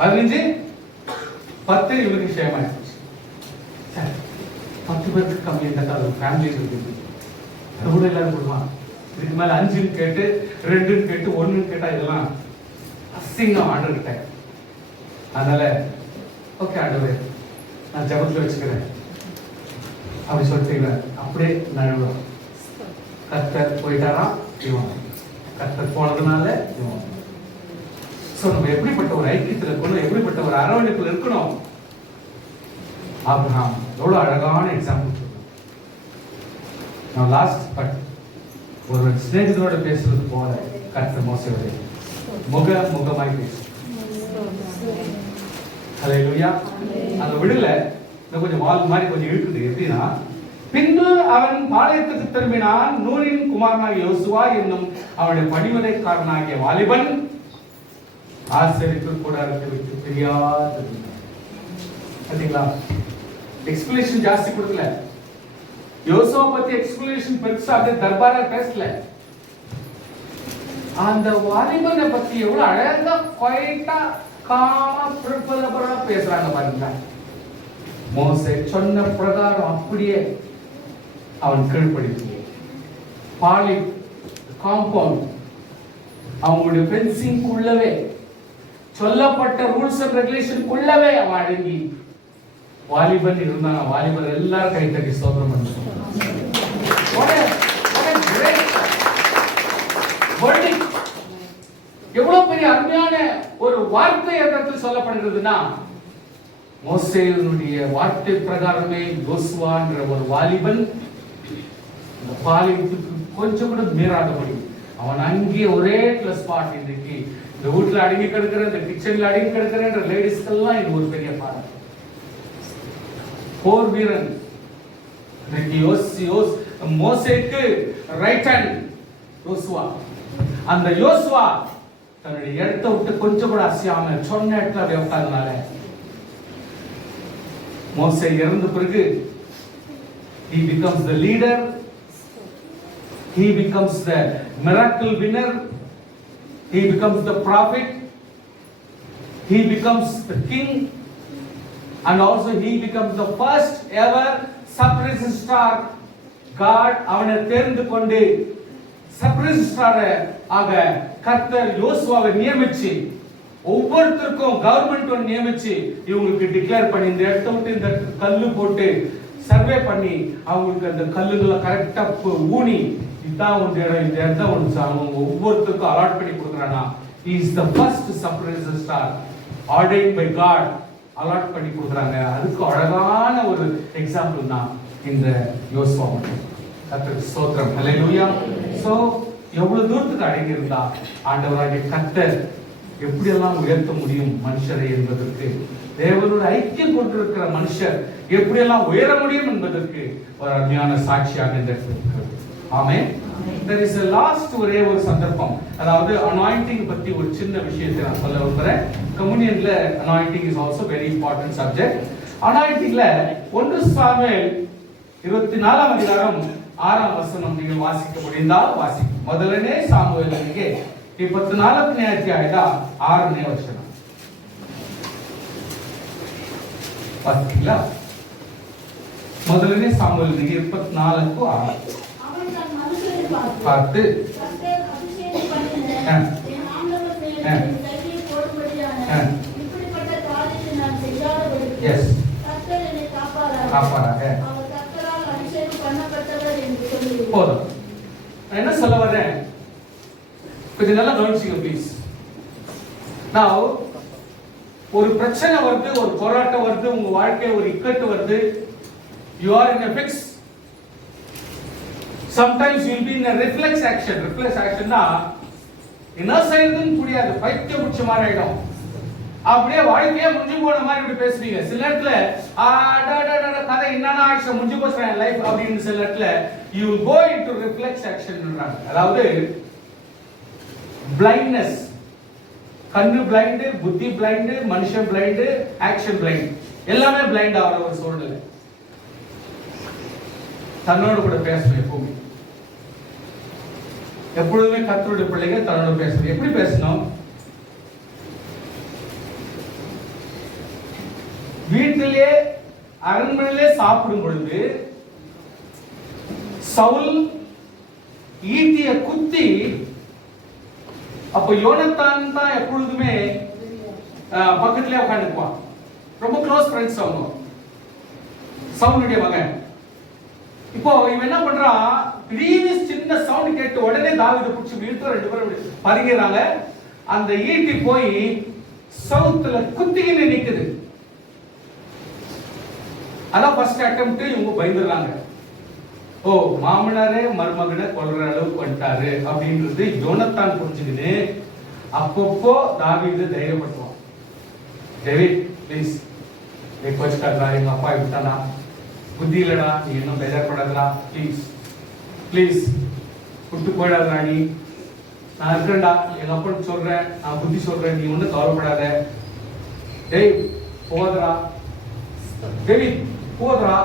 15 10 இவருக்கு ஷேமாயிடுச்சு. 10 பேருக்கு கம்மி இருந்தா அது ஃபேமிலி இருக்குது. அது கூட எல்லாரும் கொடுமா. இதுக்கு மேல 5 கேட்டு 2 கேட்டு 1 கேட்டா இதெல்லாம் அசிங்கம் ஆண்டுகிட்ட. அதனால ஓகே ஆண்டவரே நான் ஜபத்துல வச்சுக்கிறேன் அப்படி சொல்லிட்டு அப்படியே நழுவோம். கர்த்தர் போயிட்டாராம் இவன், கர்த்தர் போனதுனால இவன். சோ நம்ம எப்படிப்பட்ட ஒரு ஐக்கியத்துல இருக்கணும், எப்படிப்பட்ட ஒரு அரவணைப்புல இருக்கணும். ஆபிரகாம் எவ்வளவு அழகான எக்ஸாம்பிள். நான் லாஸ்ட் பட் ஒரு ஸ்நேகிதரோட பேசுறது போல கர்த்தர் மோசேயோட முகமாய் பேசு. ஹல்லேலூயா. அந்த விடல கொஞ்சம் வால் மாதிரி கொஞ்சம் இருக்குது. எப்படின்னா, பின்பு அவன் பாளையத்துக்கு திரும்பினான். நூனின் குமாரனாகிய யோசுவா என்னும் அவனுடைய பணிவிடைக்காரனாகிய வாலிபன் ஆசரிப்பு கூடாரத்தை விட்டு தெரியாது. பாத்தீங்களா, எக்ஸ்பிளேஷன் ஜாஸ்தி கொடுக்கல. யோசுவா பத்தி எக்ஸ்பிளேஷன் பெருசா அப்படியே தர்பாரா பேசல. அந்த வாலிபனை பத்தி எவ்வளவு அழகா குவைட்டா காமா பிரிப்பதா பேசுறாங்க பாருங்க. மோசே சொன்ன பிரகாரம் அப்படியே அவன் கீழ்ப்படிந்து பாலி காம்பவுண்ட் அவங்களுடைய ஃபென்சிங் உள்ளவே சொல்லப்பட்ட ரூல்ஸ் அண்ட் ரெகுலேஷன் உள்ளவே அவன் அடங்கி வாலிபன் இருந்தாங்க. வாலிபர் எல்லாரும் கை தட்டி ஸ்தோத்திரம் பண்ணுவாங்க. எவ்வளவு பெரிய அருமையான ஒரு வார்த்தை இடத்தில் சொல்லப்படுகிறதுனா, மோசேயினுடைய வார்த்தை பிரகாரமே யோசுவா என்ற ஒரு வாலிபன் இந்த பாலியத்துக்கு கொஞ்சம் கூட மீறாதபடி அவன் அங்கே ஒரே பிளஸ் ஸ்பாட். இன்னைக்கு இந்த வீட்டுல அடங்கி கிடக்கிற, இந்த கிச்சன்ல அடங்கி கிடக்கிற லேடிஸ்க்கெல்லாம் இது ஒரு பெரிய பாடம். போர் வீரன் மோசேக்கு ரைட் ஹேண்ட் யோசுவா. அந்த யோசுவா தன்னுடைய இடத்தை விட்டு கொஞ்சம் கூட அசையாம சொன்ன இடத்துல உட்கார்ந்தனால மோசே இறந்த பிறகு he becomes the leader, he becomes the miracle winner, he becomes the prophet, he becomes the king, and also he becomes the first ever sub-registrar. God அவனை தேர்ந்து கொண்டு சப்-ரெஜிஸ்ட்ரார் ஆக கர்த்தர் யோசுவாவை நியமிச்சு ஒவ்வொருத்தருக்கும் கவர்மெண்ட் நியமிச்சு இவங்களுக்கு டிக்ளேர் பண்ணி இந்த இடத்த விட்டு இந்த கல்லு போட்டு சர்வே பண்ணி அவங்களுக்கு அந்த கல்லுகளை கரெக்டா ஊனி இதான் ஒரு இடம், இந்த இடத்த ஒன்று அவங்க ஒவ்வொருத்தருக்கும் அலாட் பண்ணி கொடுக்குறானா. he is the first sub-registrar ordained by God. Allot பண்ணி கொடுக்குறாங்க. அதுக்கு அழகான ஒரு எக்ஸாம்பிள் தான் இந்த யோசுவா. கர்த்தருக்கு ஸ்தோத்திரம். ஹல்லேலூயா. சோ எவ்வளவு தூரத்துக்கு அடங்கி இருந்தா ஆண்டவராகிய கர்த்தர் எப்படி எல்லாம் உயர்த்த முடியும் மனுஷரை என்பதற்கு, தேவனோட ஐக்கியம் கொண்டிருக்கிற மனுஷர் எப்படி எல்லாம் உயர முடியும் என்பதற்கு ஒரு அருமையான சாட்சியாக இந்த இருக்கிறது. ஆமென். there is a last ஒரே ஒரு சந்தர்ப்பம், அதாவது anointing பத்தி ஒரு சின்ன விஷயத்தை நான் சொல்ல விரும்புறேன். கம்யூனியன்ல anointing is also very important subject. anointingல 1 சாமுவேல் 24ஆம் அதிகாரம் 6ஆம் வசனம் நீங்கள் வாசிக்க முடிந்தால் வாசிக்க. ಮೊದಲನೇ ಸಾಮುವೇಲನಿಗೆ 24ನೇ ಅಧ್ಯಾಯದ 6ನೇ ವಚನ ವಾಸಿಲ್ಲ. ಮೊದಲನೇ ಸಾಮುವೇಲನಿಗೆ 24:6. அவன் தன் மனுஷரை பார்த்து கர்த்தர் அபிஷேகம் பண்ணின என் ஆண்டவர் மேல் என் கையை போடும்படியான இப்படிப்பட்ட காரியத்தை நான் செய்யாதபடிக்கு எஸ் கர்த்தர் என்னை காப்பாராக. அவர் கர்த்தரால் அபிஷேகம் பண்ணப்பட்டவர் என்று சொல்லுகிறார். போதும். நான் என்ன சொல்ல வரேன் கொஞ்சம் நல்லா கவனிச்சுங்க ப்ளீஸ். நான் ஒரு பிரச்சனை வருது, ஒரு போராட்டம் வருது, உங்க வாழ்க்கையில ஒரு இக்கட்டு வருது, you are in a fix. Sometimes you will be in a reflex action. Reflex action na என்ன செய்யறதுன்னு புரியாது, பைத்தியம் பிடிச்ச மாதிரி ஆயிடும். அப்படியே வாழ்க்கையே முடிஞ்சு போன மாதிரி இப்படி பேசுவீங்க. சில இடத்துல கதை என்னன்னா ஆக்ஷன் முடிஞ்சு போச்சு லைஃப் அப்படின்னு சில இடத்துல you will go into reflex action ன்றாங்க. அதாவது blindness, கண்ணு பிளைண்ட், புத்தி பிளைண்ட், மனுஷன் பிளைண்ட், ஆக்ஷன் பிளைண்ட், எல்லாமே பிளைண்ட் ஆகிற ஒரு சூழ்நிலை. தன்னோடு கூட பேசணும் எப்பவுமே. எப்பொழுதுமே கர்த்தருடைய பிள்ளைகள் தன்னோட பேசணும். எப்படி பேசணும்? வீட்டிலே அரண்மனையிலே சாப்பிடும் பொழுது சவுல் ஈட்டிய குத்தி, அப்ப யோனத்தான் தான் எப்பொழுதுமே பக்கத்திலே உட்காந்துக்குவான். ரொம்ப க்ளோஸ் ஃப்ரெண்ட்ஸ் அவங்க, சவுலுடைய மகன். இப்போ இவன் என்ன பண்றான், திடீர்னு சின்ன சவுண்ட் கேட்டு உடனே தாவீதை பிடிச்சி வீழ்த்து 2 பேரும் பதுங்கிறாங்க. அந்த ஈட்டி போய் சவுத்துல குத்திக்கின்னு நிக்குது. அதான் ஃபர்ஸ்ட் அட்டெம்ப்ட். இவங்க பயந்துறாங்க. ஓ, மாமனாரே மருமகனை கொல்ற அளவுக்கு வந்துட்டாரு அப்படின்றது யோனத்தான் புரிஞ்சுக்கின்னு அப்பப்போ தாவீது தைரியப்படுத்துவான். டேவிட் ப்ளீஸ் வச்சுக்காதா, எங்க அப்பா விட்டானா, புத்தி இல்லடா, நீ இன்னும் பேஜார்படாதடா, ப்ளீஸ் ப்ளீஸ் விட்டு போயிடாதடா, நீ நான் இருக்கேன்டா, எங்க அப்பா சொல்றேன், நான் புத்தி சொல்றேன், நீ ஒன்றும் கவலைப்படாத, டேய் போதரா, டேவிட் போதரா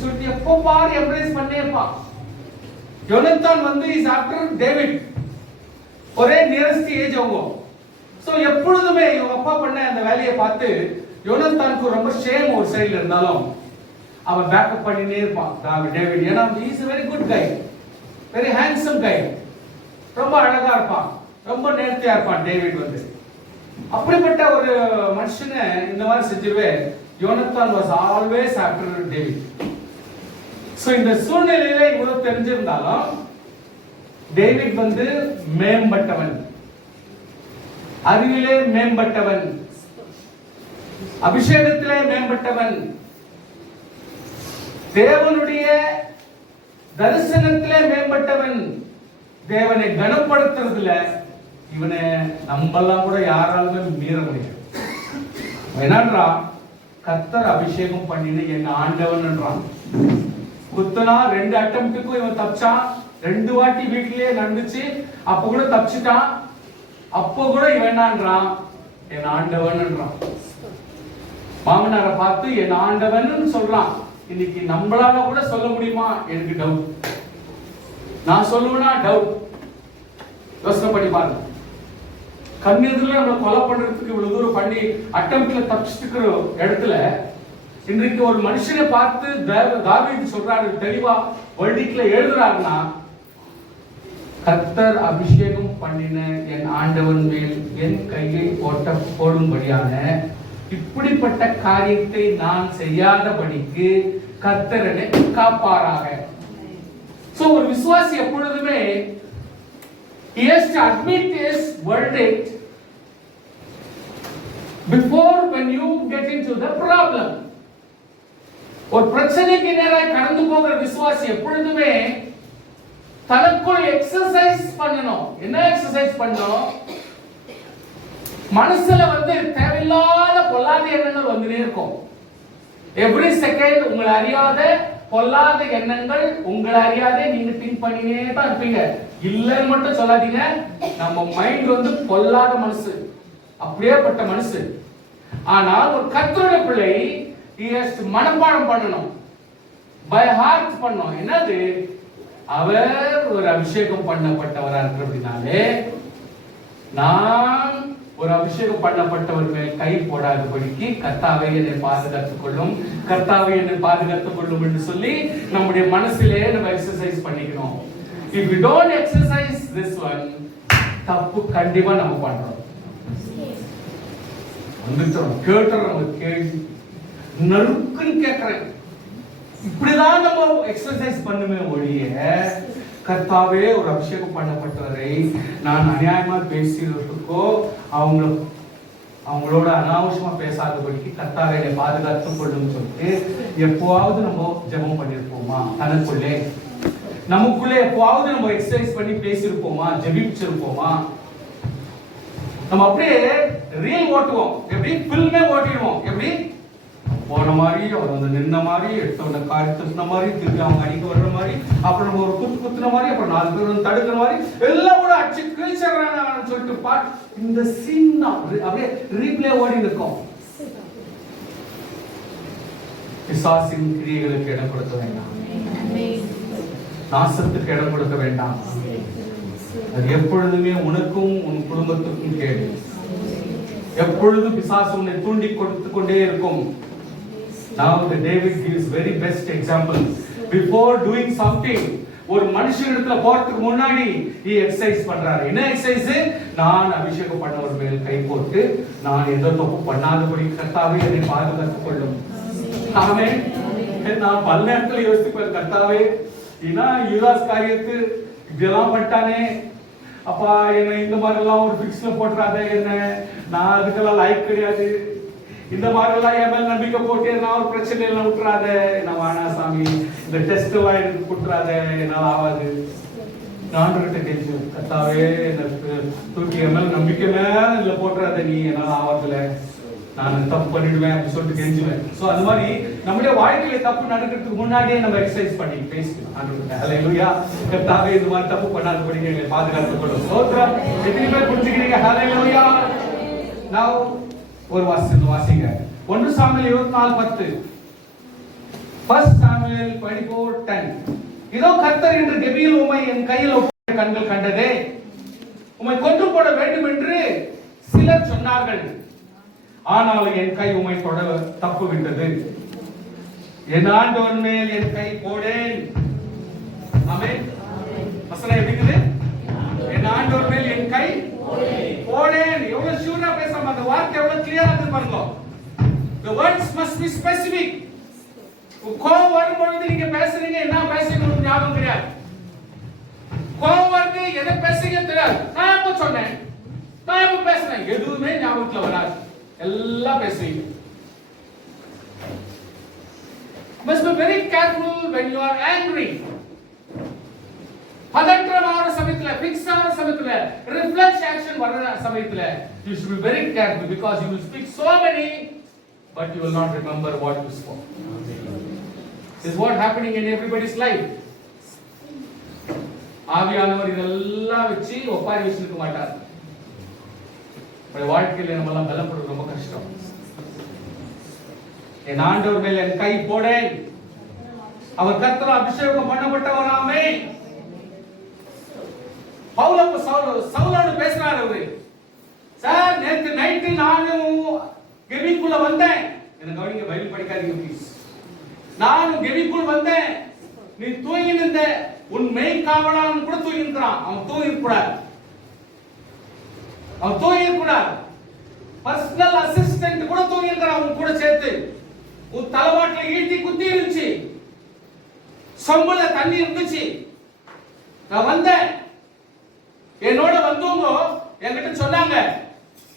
சொல்லிட்டு எப்போ பாரு எம்ப்ரேஸ் பண்ணேப்பா. யோனத்தான் வந்து இஸ் ஆஃப்டர் டேவிட், ஒரே நியரஸ்ட் ஏஜ் அவங்க. சோ எப்பொழுதுமே இவங்க அப்பா பண்ண அந்த வேலையை பார்த்து யோனத்தானுக்கு ரொம்ப ஷேம் ஒரு சைடுல இருந்தாலும் அவன் பேக்கப் பண்ணினே இருப்பான் டேவிட். ஏன்னா he is a very good guy, very handsome guy, ரொம்ப அழகா இருப்பான், ரொம்ப நேர்த்தியா இருப்பான் டேவிட் வந்து. அப்படிப்பட்ட ஒரு மனுஷனை இந்த மாதிரி செஞ்சிருவே. யோனத்தான் was always after David. So இந்த சூழ்நிலையில இவ்வளவு தெரிஞ்சிருந்தாலும் டேவிட் வந்து மேம்பட்டவன், அறிவிலே மேம்பட்டவன், அபிஷேகத்திலே மேம்பட்டவன், தேவனுடைய தரிசனத்திலே மேம்பட்டவன், தேவனை கனப்படுத்துறதுல இவனை நம்மெல்லாம் கூட யாராலுமே மீற முடியாது. என்னன்றா, கர்த்தர் அபிஷேகம் பண்ணின என் ஆண்டவன்ன்றான். குத்தனா 2 அட்டெம்ப்ட்டுக்கும் இவன் தப்பிச்சான். 2 வாட்டி வீட்டிலேயே நடந்துச்சு, அப்ப கூட தப்பிச்சிட்டான். அப்போ கூட இவன் என்னன்றான், என் ஆண்டவன்ன்றான். மாமனாரை பார்த்து என் ஆண்டவன் சொல்றான். இன்னைக்கு நம்மளால கூட சொல்ல முடியுமா? எனக்கு டவுட். நான் சொல்லுவேனா? டவுட். யோசனை பண்ணி பாருங்க. கண்ணெதிரில் நம்ம கொலை பண்றதுக்கு இவ்வளவு தூரம் பண்ணி அட்டெம்ப்ட்ல தப்பிச்சுக்கிற இடத்துல இன்றைக்கு ஒரு மனுஷனை பார்த்து தாவீது சொல்றாரு, தெளிவா வேர்டிக்ல எழுதுறாருன்னா, கர்த்தர் அபிஷேகம் பண்ணின என் ஆண்டவன் மேல் என் கையை போடும்படியான இப்படிப்பட்ட காரியத்தை நான் செய்யாதபடிக்கு கர்த்தர் என்னை காப்பாராக. சோ ஒரு விசுவாசி எப்பொழுதுமே he has to admit his verdict before when you get into the problem. ஒரு பிரச்சனைக்கு நேராக கடந்து போகிற விசுவாசி எப்பொழுதுமே தனக்குள் எக்ஸசைஸ் பண்ணணும். என்ன எக்ஸசைஸ் பண்ணணும்? மனசுல வந்து தேவையில்லாத பொல்லாத எண்ணங்கள் வந்துட்டே இருக்கும். எவ்ரி செகண்ட் உங்களை அறியாத பொல்லாத எண்ணங்கள், உங்களை அறியாதே நீங்க திங்க் பண்ணினே தான் இருப்பீங்க. இல்லன்னு மட்டும் சொல்லாதீங்க. நம்ம மைண்ட் வந்து பொல்லாத மனசு, அப்படியேப்பட்ட மனசு. ஆனால் ஒரு கர்த்தருடைய பிள்ளை மனப்பாடம் பண்ணணும், பை ஹார்ட் பண்ணணும். என்னது? அவர் ஒரு அபிஷேகம் பண்ணப்பட்டவரா இருக்கிறதுனாலே நான் ஒரு அபிஷேகம் பண்ணப்பட்டவர் மேல் கை போடாதபடிக்கு கர்த்தாவே என்னை பாதுகாத்துக் கொள்ளும், கர்த்தாவே என்னை பாதுகாத்துக் கொள்ளும் என்று சொல்லி நம்முடைய மனசிலே நம்ம எக்ஸசைஸ் பண்ணிக்கணும். If we don't exercise this one, தப்பு கண்டிப்பா நம்ம பண்றோம். வந்துட்டோம் கேட்டுறோம், கேள்வி நறுக்குன்னு கேட்கிறேன். இப்படிதான் நம்ம எக்ஸசைஸ் பண்ணுமே ஒழிய கர்த்தாவே ஒரு அபிஷேகம் பண்ணப்பட்டவரை நான் அநியாயமா பேசியிருக்கோ அவங்களோட அனாவசியமா பேசாதபடிக்கு கர்த்தாவே என்னை பாதுகாத்துக் கொள்ளும் சொல்லிட்டு எப்போவாவது நம்ம ஜெபம் பண்ணிருப்போமா? தனக்குள்ளே நமக்குள்ளே எப்போவாவது நம்ம எக்ஸசைஸ் பண்ணி பேசியிருப்போமா? ஜெபிச்சிருப்போமா? நம்ம அப்படியே ரீல் ஓட்டுவோம், எப்படி பில்மே ஓட்டிடுவோம். எப்படி போன மாதிரி அவர் வந்து நின்ன மாதிரி, எடுத்தவன காரி துப்புன மாதிரி, திருப்பி அவங்க அடிக்க வர்ற மாதிரி, அப்புறம் நம்ம ஒரு குத்துன மாதிரி, அப்புறம் 4 பேர் வந்து தடுக்கிற மாதிரி எல்லாம் கூட அடிச்சு கிழிச்சிடறான்னு சொல்லிட்டு இந்த சீன் அப்படியே ரீப்ளே ஓடி இருக்கும். பிசாசின் கிரியைகளுக்கு இடம் கொடுக்க வேண்டாம், நாசத்துக்கு இடம் கொடுக்க வேண்டாம். அது எப்பொழுதுமே உனக்கும் உன் குடும்பத்துக்கும் கேடு. எப்பொழுதும் பிசாசு உன்னை தூண்டி கொடுத்து கொண்டே இருக்கும். Now the David gives very best example. Before doing something, ஒரு மனுஷனிடத்துல போறதுக்கு முன்னாடி he exercise பண்றாரு. என்ன எக்சர்சைஸ்? நான் அபிஷேகம் பண்ணவர் மேல் கை போட்டு நான் எந்த தப்பு பண்ணாதபடி கர்த்தாவே என்னை பாதுகாத்துக் கொள்ளும். ஆமென். நான் பல நேரத்துல யோசிப்பேன், கர்த்தாவே ஏன்னா யூதாஸ் காரியத்து இப்படியெல்லாம் பண்ணிட்டானே, அப்பா என்ன இந்த மாதிரி எல்லாம் ஒரு பிக்ஸ்ல போட்டுறாத, என்ன நான் அதுக்கெல்லாம் லைக் கிடையாது, இந்த மாதிரி எல்லாம் என் மேல நம்பிக்கை போட்டு நான் ஒரு பிரச்சனை எல்லாம் விட்டுறாத, என்ன வானா சாமி இந்த டெஸ்ட் எல்லாம் எனக்கு விட்டுறாத, என்னால ஆகாது. நான் கெஞ்சு கர்த்தாவே என்ன தூக்கி என் மேல நம்பிக்கை மேல இதுல போட்டுறாத, நீ என்னால ஆவதில்ல, நான் தப்பு பண்ணிடுவேன் அப்படின்னு சொல்லிட்டு கெஞ்சுவேன். சோ அது மாதிரி நம்முடைய வாழ்க்கையில தப்பு நடக்கிறதுக்கு முன்னாடியே நம்ம எக்ஸசைஸ் பண்ணி பேசிக்கணும். ஹல்லேலூயா. கர்த்தாவே இந்த மாதிரி தப்பு பண்ணாதபடி எங்களை பாதுகாத்துக் கொள்ளும். ஸ்தோத்திரம். எத்தனை பேர் புரிஞ்சுக்கிறீங்க? ஹல்லேலூயா. Now ஒரு வாசிங்க 1 சாமுவேல் 24:10. 1 சாமுவேல் 24:10. இதோ கர்த்தர் என்று கெபியில் உம்மை என் கையில் ஒப்புவித்த கண்கள் கண்டதே, உம்மை கொன்று போட வேண்டும் என்று சிலர் சொன்னார்கள், ஆனாலும் என் கை உம்மை தொட தப்பு விட்டது. என் ஆண்டவர் மேல் என் கை போடேன். ஆமென். வசனம் எப்படி? என் ஆண்டவர் மேல் என் கை போடேன். எவ்வளவு ஷூரா பேசாம அந்த வார்த்தை எவ்வளவு கிளியரா இருக்கு பாருங்க. The words must be specific. கோவம் வரும்போது நீங்க பேசுறீங்க, என்ன பேசுறீங்க உங்களுக்கு ஞாபகம் கிடையாது. கோவம் வருது, எதை பேசுறீங்க தெரியாது. நான் எப்ப சொன்னேன், நான் எப்ப பேசுறேன், எதுவுமே ஞாபகத்துல வராது. எல்லாம் பேசுறீங்க. Must be very careful when you are angry. பதற்றமான சமயத்துல, பிக்ஸ் ஆன சமயத்துல, ரிஃப்ளெக்ஸ் ஆக்ஷன் வர்ற சமயத்துல you should be very careful because you will speak so many but you will not remember what you spoke. This is what happening in everybody's life. ஆவியானவர் இதெல்லாம் வச்சு ஒப்பாரி வச்சிருக்க மாட்டார். நம்ம வாழ்க்கையில நம்ம எல்லாம் பலப்படுறது ரொம்ப கஷ்டம். என் ஆண்டவர் மேல் என் கை போடேன், அவர் கர்த்தரால் அபிஷேகம் பண்ணப்பட்டவராமே. சவுலோடு பேசுறாரு அவரு. சார் நேத்து நைட்டு நானும் கெபிக்குள்ள வந்தேன். எனக்கு கவனிங்க, பைபிள் படிக்காதீங்க ப்ளீஸ். நானும் கெபிக்குள்ள வந்தேன், நீ தூங்கி இருந்த, உன் மெய் காவலாளன் கூட தூங்கி இருக்கிறான். அவன் தூங்கி கூடாது, அவன் தூங்கி கூடாது. பர்சனல் அசிஸ்டன்ட் கூட தூங்கி இருக்கிறான் அவன் கூட சேர்த்து. உன் தலைவாட்டில ஈட்டி குத்தி இருந்துச்சு, சொம்புல தண்ணி இருந்துச்சு. நான் வந்தேன், என்னோட வந்தவங்க என்கிட்ட சொன்னாங்க,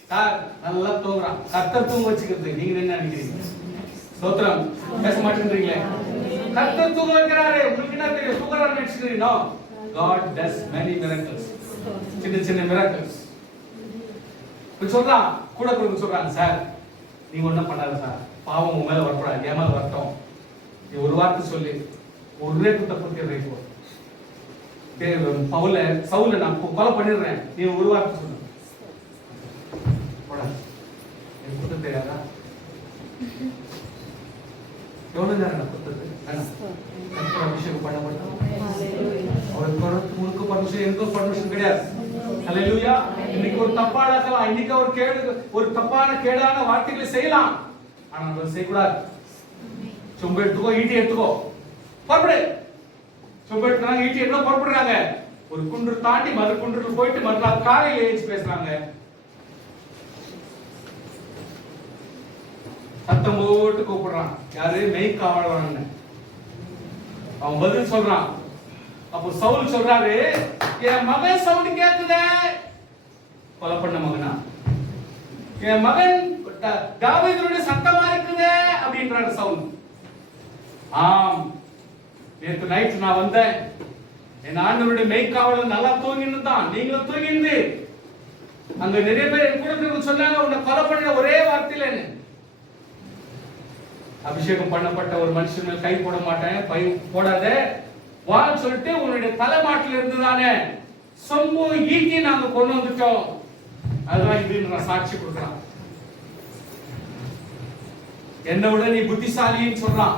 சார் நல்லா தூங்குறான், கர்த்தர் தூங்க வச்சுக்கிறது. நீங்க என்ன நினைக்கிறீங்க? ஸ்தோத்திரம். பேச மாட்டேன்றீங்களே. கர்த்தர் தூங்க வைக்கிறாரு, உங்களுக்கு என்ன தெரியும்? தூங்குறாரு நினைச்சுக்கிறீங்க? No, God does many miracles. சின்ன சின்ன miracles. சொல்றான், கூட கொடுக்க சொல்றாங்க, சார் நீங்க ஒண்ணும் பண்ணாத சார், பாவம் உங்க மேல வரக்கூடாது, என் மேல வரட்டும், நீ ஒரு வார்த்தை சொல்லி ஒரே குத்த குத்தி வைப்போம். சவுல நான் கொலை பண்ணிடுறேன், நீ ஒரு வார்த்தை சொல்லு. எனக்கு குத்த தெரியாதா? எவ்வளவு நேரம் நான் குத்தது? அபிஷேகம் பண்ண மாட்டோம். அவருக்கு உனக்கு பர்மிஷன், எனக்கு பர்மிஷன் கிடையாது. ஹல்லேலூயா. இன்னைக்கு ஒரு தப்பான இருக்கலாம், இன்னைக்கு ஒரு தப்பான கேடான வார்த்தைகளை செய்யலாம், ஆனா நம்ம செய்யக்கூடாது. சொம்பு எடுத்துக்கோ, ஈட்டி எடுத்துக்கோ, புறப்படு. சொம்பு எடுத்துறாங்க, ஈட்டி எடுத்துக்கோ, புறப்படுறாங்க. ஒரு குன்று தாண்டி மறு குன்றுக்கு போயிட்டு மறுநாள் காலையில ஏஞ்சி பேசுறாங்க. சத்தம் போட்டு கூப்பிடுறான். யாரு? மெய்க்காவலன். அவன் பதில் சொல்றான். அப்போ சவுல் சொல்றாரு, என் மகன் சவுண்ட் கேக்குதே. கொலை பண்ண மகனா? என் மகன் தாவீதுடைய சத்தமா இருக்குதே அப்படின்றாரு சவுல். ஆம், நேற்று நைட் நான் வந்தேன், என் ஆண்டவருடைய மெய்க்காவலன் நல்லா தூங்கின்னு தான், நீங்களும் தூங்கிந்து. அங்க நிறைய பேர் என் கூட சொன்னாங்க, உன்னை கொலை பண்ண ஒரே வார்த்தையில அபிஷேகம் பண்ணப்பட்ட ஒரு மனுஷன் மேல் கை போட மாட்டேன், பை போடாத வான்னு சொல்லிட்டு உன்னுடைய தலைமாட்டில் இருந்துதானே சொம்பு ஈட்டி நாங்க கொண்டு வந்துட்டோம், அதுதான் இது நான் சாட்சி கொடுக்குறான். என்னை விட நீ புத்திசாலின்னு சொல்றான்.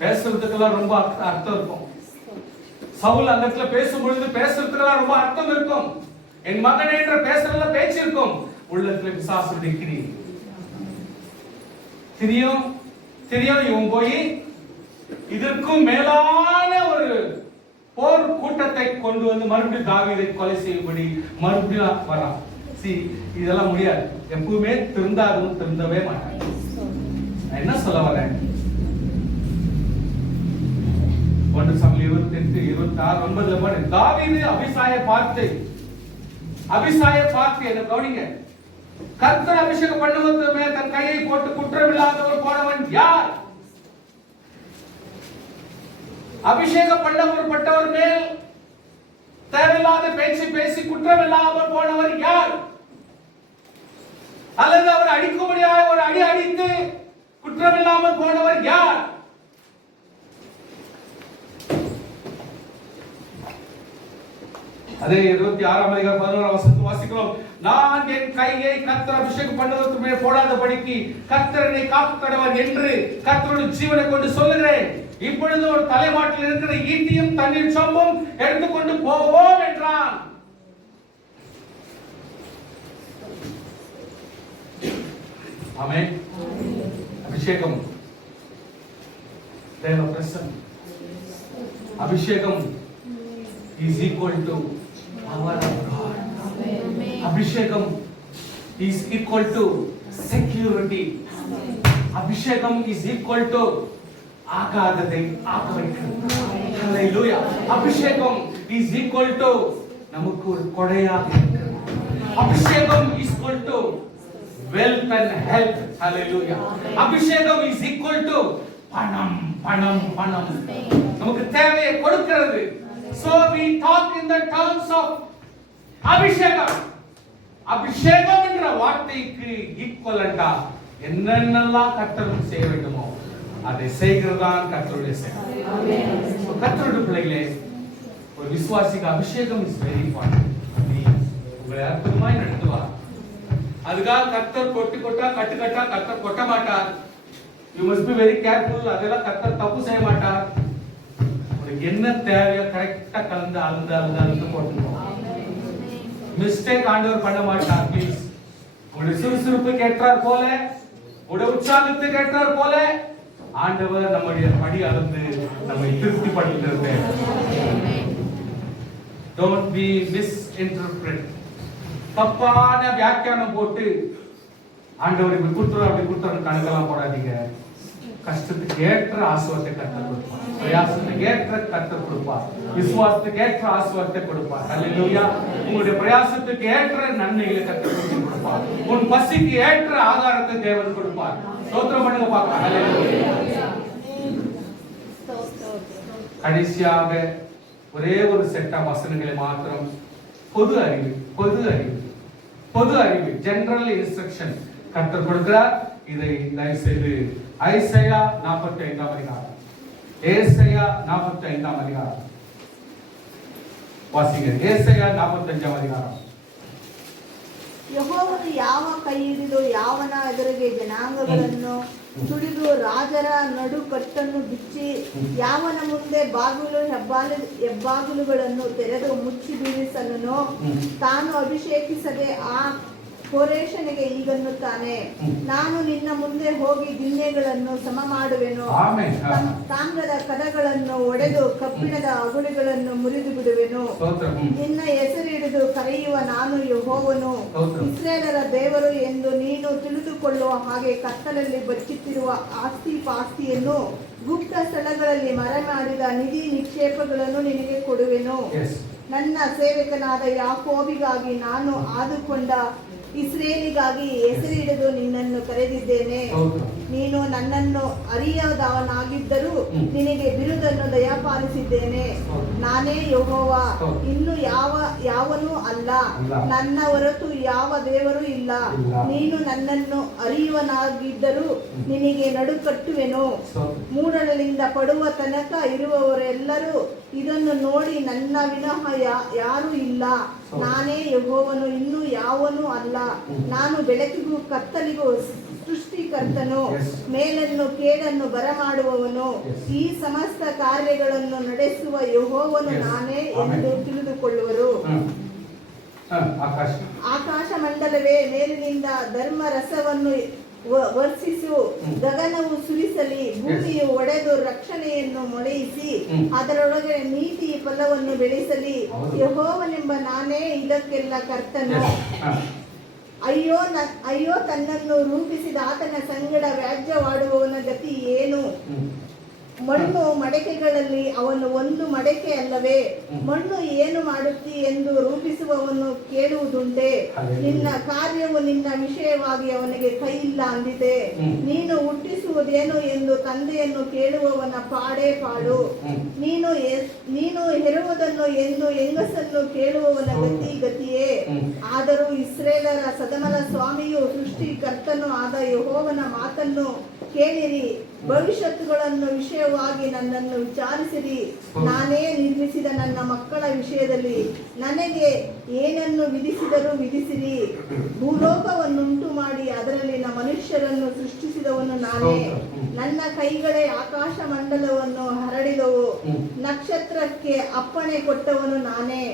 பேசுறதுக்கெல்லாம் ரொம்ப அர்த்தம் இருக்கும். சவுல் அந்த இடத்துல பேசும்பொழுது பேசுறதுக்கெல்லாம் ரொம்ப அர்த்தம் இருக்கும். என் மகன் என்ற பேசுறதுல பேச்சு இருக்கும், உள்ளத்துல பிசாசு நிக்கிறீ. தெரியும் தெரியும் இவன் போய் இதற்கும் மேலான ஒரு போர் கூட்டத்தை கொண்டு வந்து மறுபடியும் தாவீதை கொலை செய்யும்படி மறுபடியும் வரான். இதெல்லாம் முடியாது. எப்பவுமே திருந்தாகவும் திருந்தவே மாட்டாங்க. என்ன சொல்ல வரேன்? 1 சாமுவேல் 28:26-29 தாவீது அபிசாயை பார்த்து என்ன கவனிங்க, கர்த்தர் அபிஷேகம் பண்ணுவதற்கு மேல் தன் கையை போட்டு குற்றமில்லாதவர் போனவன் யார்? அபிஷேகம் பண்ணப்பட்டவர் மேல் தேவையில்லாத பேச்சு பேசி குற்றமில்லாமல் போனவர் யார்? அல்லது அவர் அடிக்கும்படியாக ஒரு அடி அடித்து குற்றமில்லாமல் போனவர் யார்? அதே 26ஆம் அதிகாரம் 11ஆம் வசனத்தை வாசிக்கிறோம். நான் என் கையை கர்த்தர் அபிஷேகம் பண்ணுவதற்கு மேல் போடாதபடிக்கு கர்த்தர் என்னை காக்க கடவர் என்று கர்த்தருடைய ஜீவனை கொண்டு சொல்லுகிறேன். இப்பொழுது ஒரு தலைமாட்டில் இருக்கிற ஈட்டியும் தண்ணீர் சொம்பும் எடுத்துக்கொண்டு போவோம் என்றான். ஆமென். அபிஷேகம் தேவ பிரசன்னம். அபிஷேகம் is equal to power of God. Abhishekam is equal to security. Abhishekam is equal to ஆகாததை ஆக வைக்கிறது. Hallelujah. அபிஷேகம் is equal to நமக்கு ஒரு கொடையாக இருக்கிறது. அபிஷேகம் is equal to wealth and health. Hallelujah. அபிஷேகம் is equal to பணம் பணம் பணம் நமக்கு தேவையை கொடுக்கிறது. So we talk in the terms of அபிஷேகம். அபிஷேகம் என்ற வார்த்தைக்கு ஈக்குவலண்டா என்னென்னலாம் கர்த்தர் செய்ய வேண்டுமோ அதை செய்கிறதான் கர்த்தருடைய செயல். ஆமென். கர்த்தருடைய பிள்ளைகளே, ஒரு விசுவாசிக்கு அபிஷேகம் இஸ் வெரி இம்பார்ட்டன்ட். உங்களை அற்புதமாய் நடத்துவார். அதுக்காக கர்த்தர் கொட்டா கட்டுக்கட்டா கர்த்தர் கொட்ட மாட்டார். You must be very careful. அதெல்லாம் கர்த்தர் தப்பு செய்ய மாட்டார். என்ன தேவையோ கரெக்டா கலந்து அழுந்து போட்டுக்கோ. மிஸ்டேக் ஆண்டவர் பண்ண மாட்டார். ப்ளீஸ் உங்களுடைய சுறுசுறுப்புக்கு ஏற்றார் போல, உங்களுடைய உற்சாகத்துக்கு ஏற்றார் போல ஆண்டவர் நம்முடைய படி அளந்து நம்மை திருப்தி பண்ணுகிறது. Don't be misinterpret. தப்பான வியாக்கியானம் போட்டு ஆண்டவர் இப்படி கொடுத்துரு அப்படி கொடுத்துரு கணக்கெல்லாம் போடாதீங்க. கஷ்டத்துக்கு ஏற்ற ஆசீர்வாதத்தை கர்த்தர் கொடுப்பார். பிரயாசத்துக்கு ஏற்ற கர்த்தர் கொடுப்பார். விசுவாசத்துக்கு ஏற்ற ஆசீர்வாதத்தை கொடுப்பார். ஹல்லேலூயா. உங்களுடைய பிரயாசத்துக்கு ஏற்ற நன்மைகளை கர்த்தர் கொடுப்பார். உன் பசிக்கு ஏற்ற ஆகாரத்தை தேவன் கொடுப்பார். ஸ்தோத்திரம் பண்ணுங்க பார்க்கலாம். ஹல்லேலூயா. கடைசியாக ஒரே ஒரு செட் ஆஃப் வசனங்களை மாத்திரம். பொது அறிவு ஜெனரல் இன்ஸ்ட்ரக்ஷன் கர்த்தர் கொடுக்கிறார். இதை தயவு செய்து ஐசையா 45ஆம் அதிகாரம், ஏசாயா 45ஆம் அதிகாரம் ವಾಸಿಗೆ ಏಸಾಯ 45ನೇ ಅಧಿಕಾರ. ಯೆಹೋವನು ಯಾವ ಕೈ ಹಿಡಿದು ಯಾವನ ಎದುರಿಗೆ ಜನಾಂಗಗಳನ್ನು ತುಳಿದು ರಾಜರ ನಡು ಕಟ್ಟನ್ನು ಬಿಚ್ಚಿ ಯಾವನ ಮುಂದೆ ಹೆಬ್ಬಾಗಿಲುಗಳನ್ನು ತೆರೆದು ಮುಚ್ಚಿ ಬೀಳಿಸಲನು. ತಾನು ಅಭಿಷೇಕಿಸದೆ ಆ ಕೋರೇಶನಿಗೆ ಹೀಗನ್ನುತ್ತಾನೆ, ನಾನು ನಿನ್ನ ಮುಂದೆ ಹೋಗಿ ದಿಣ್ಣೆಗಳನ್ನು ಸಮ ಮಾಡುವೆನು, ತಾಮ್ರದ ಕದಗಳನ್ನು ಒಡೆದು ಕಬ್ಬಿಣದ ಅಗುಳಿಗಳನ್ನು ಮುರಿದು ಬಿಡುವೆನು. ನಿನ್ನ ಹೆಸರಿಡಿದು ಕರೆಯುವ ನಾನು ಯೆಹೋವನು, ಇಸ್ರಾಯೇಲರ ದೇವರು ಎಂದು ನೀನು ತಿಳಿದುಕೊಳ್ಳುವ ಹಾಗೆ ಕತ್ತಲಲ್ಲಿ ಬಚ್ಚಿಟ್ಟಿರುವ ಆಸ್ತಿ ಪಾಸ್ತಿಯನ್ನು ಗುಪ್ತ ಸ್ಥಳಗಳಲ್ಲಿ ಮರೆಮಾಡಿದ ನಿಧಿ ನಿಕ್ಷೇಪಗಳನ್ನು ನಿನಗೆ ಕೊಡುವೆನು. ನನ್ನ ಸೇವಕನಾದ ಯಾಕೋಬಿಗಾಗಿ ನಾನು ಆದುಕೊಂಡ ಇಸ್ರೇಲಿಗಾಗಿ ಹೆಸರಿಡಿದು ನಿನ್ನನ್ನು ಕರೆದಿದ್ದೇನೆ. ನೀನು ನನ್ನನ್ನು ಅರಿಯದವನಾಗಿದ್ದರೂ ನಿನಗೆ ಬಿರುದನ್ನು ದಯಪಾಲಿಸಿದ್ದೇನೆ. ನಾನೇ ಯೆಹೋವ, ಇನ್ನು ಯಾವನೂ ಅಲ್ಲ, ನನ್ನ ಹೊರತು ಯಾವ ದೇವರು ಇಲ್ಲ. ನೀನು ನನ್ನನ್ನು ಅರಿಯುವನಾಗಿದ್ದರೂ ನಿನಗೆ ನಡುಕಟ್ಟುವೆನು. ಮೂಡಲಿಂದ ಪಡುವ ತನಕ ಇರುವವರೆಲ್ಲರೂ ಇದನ್ನು ನೋಡಿ ನನ್ನ ವಿನಃ ಯಾರೂ ಇಲ್ಲ, ನಾನೇ ಯೆಹೋವನು, ಇನ್ನು ಯಾವನೂ ಅಲ್ಲ. ನಾನು ಬೆಳಕಿಗೂ ಕತ್ತಲಿಗೂ ಸೃಷ್ಟಿಕರ್ತನು, ಮೇಲನ್ನು ಕೇಡನ್ನು ಬರಮಾಡುವವನು. ಈ ಸಮಸ್ತ ಕಾರ್ಯಗಳನ್ನು ನಡೆಸುವ ಯೆಹೋವನು ನಾನೇ ಎಂದು ತಿಳಿದುಕೊಳ್ಳುವರು. ಆಕಾಶ ಮಂಡಲವೇ, ಮೇಲಿನಿಂದ ಧರ್ಮ ರಸವನ್ನು ವರ್ಷಿಸು. ಗಗನವು ಸುರಿಸಲಿ, ಭೂಮಿಯು ಒಡೆದು ರಕ್ಷಣೆಯನ್ನು ಮೊಳೆಯಿಸಿ ಅದರೊಳಗೆ ನೀತಿ ಫಲವನ್ನು ಬೆಳೆಸಲಿ. ಯೆಹೋವನೆಂಬ ನಾನೇ ಇದಕ್ಕೆಲ್ಲ ಕರ್ತನು. ಅಯ್ಯೋ ತನ್ನನ್ನು ರೂಪಿಸಿದ ಆತನ ಸಂಗಡ ವ್ಯಾಜ್ಯವಾಡುವವನ ಗತಿ ಏನು? ಮಣ್ಣು ಮಡಕೆಗಳಲ್ಲಿ ಅವನು ಒಂದು ಮಡಕೆ ಅಲ್ಲವೇ? ಮಣ್ಣು ಏನು ಮಾಡುತ್ತಿ ಎಂದು ರೂಪಿಸುವವನು ಕೇಳುವುದುಂಟೆ? ನಿನ್ನ ಕಾರ್ಯವು ನಿನ್ನ ವಿಷಯವಾಗಿ ಅವನಿಗೆ ಕೈಯಿಲ್ಲ ಅಂದಿದೆ. ನೀನು ಹುಟ್ಟಿಸುವುದೇನು ಎಂದು ತಂದೆಯನ್ನು ಕೇಳುವವನ ಪಾಡೇ ಪಾಡು. ನೀನು ಹೆರುವುದನ್ನು ಎಂದು ಹೆಂಗಸನ್ನು ಕೇಳುವವನ ಗತಿಯೇ. ಆದರೂ ಇಸ್ರೇಲರ ಸದಮಲ ಸ್ವಾಮಿಯು ಸೃಷ್ಟಿಕರ್ತನೂ ಆದ ಯೆಹೋವನ ಮಾತನ್ನು ಕೇಳಿರಿ. ಭವಿಷ್ಯತ್ತುಗಳನ್ನು ವಿಷಯವಾಗಿ ನನ್ನನ್ನು ವಿಚಾರಿಸಿರಿ. ನಾನೇ ನಿರ್ಮಿಸಿದ ನನ್ನ ಮಕ್ಕಳ ವಿಷಯದಲ್ಲಿ ನನಗೆ ಏನನ್ನು ವಿಧಿಸಿದರೂ ವಿಧಿಸಿರಿ. ಭೂಲೋಕವನ್ನುಂಟು ಮಾಡಿ ಅದರಲ್ಲಿನ ಮನುಷ್ಯರನ್ನು ಸೃಷ್ಟಿಸಿದವನು ನಾನೇ. ನನ್ನ ಕೈಗಳೇ ಆಕಾಶ ಮಂಡಲವನ್ನು ಹರಡಿದವು. ನಕ್ಷತ್ರಕ್ಕೆ ಅಪ್ಪಣೆ ಕೊಟ್ಟವನು ನಾನೇ.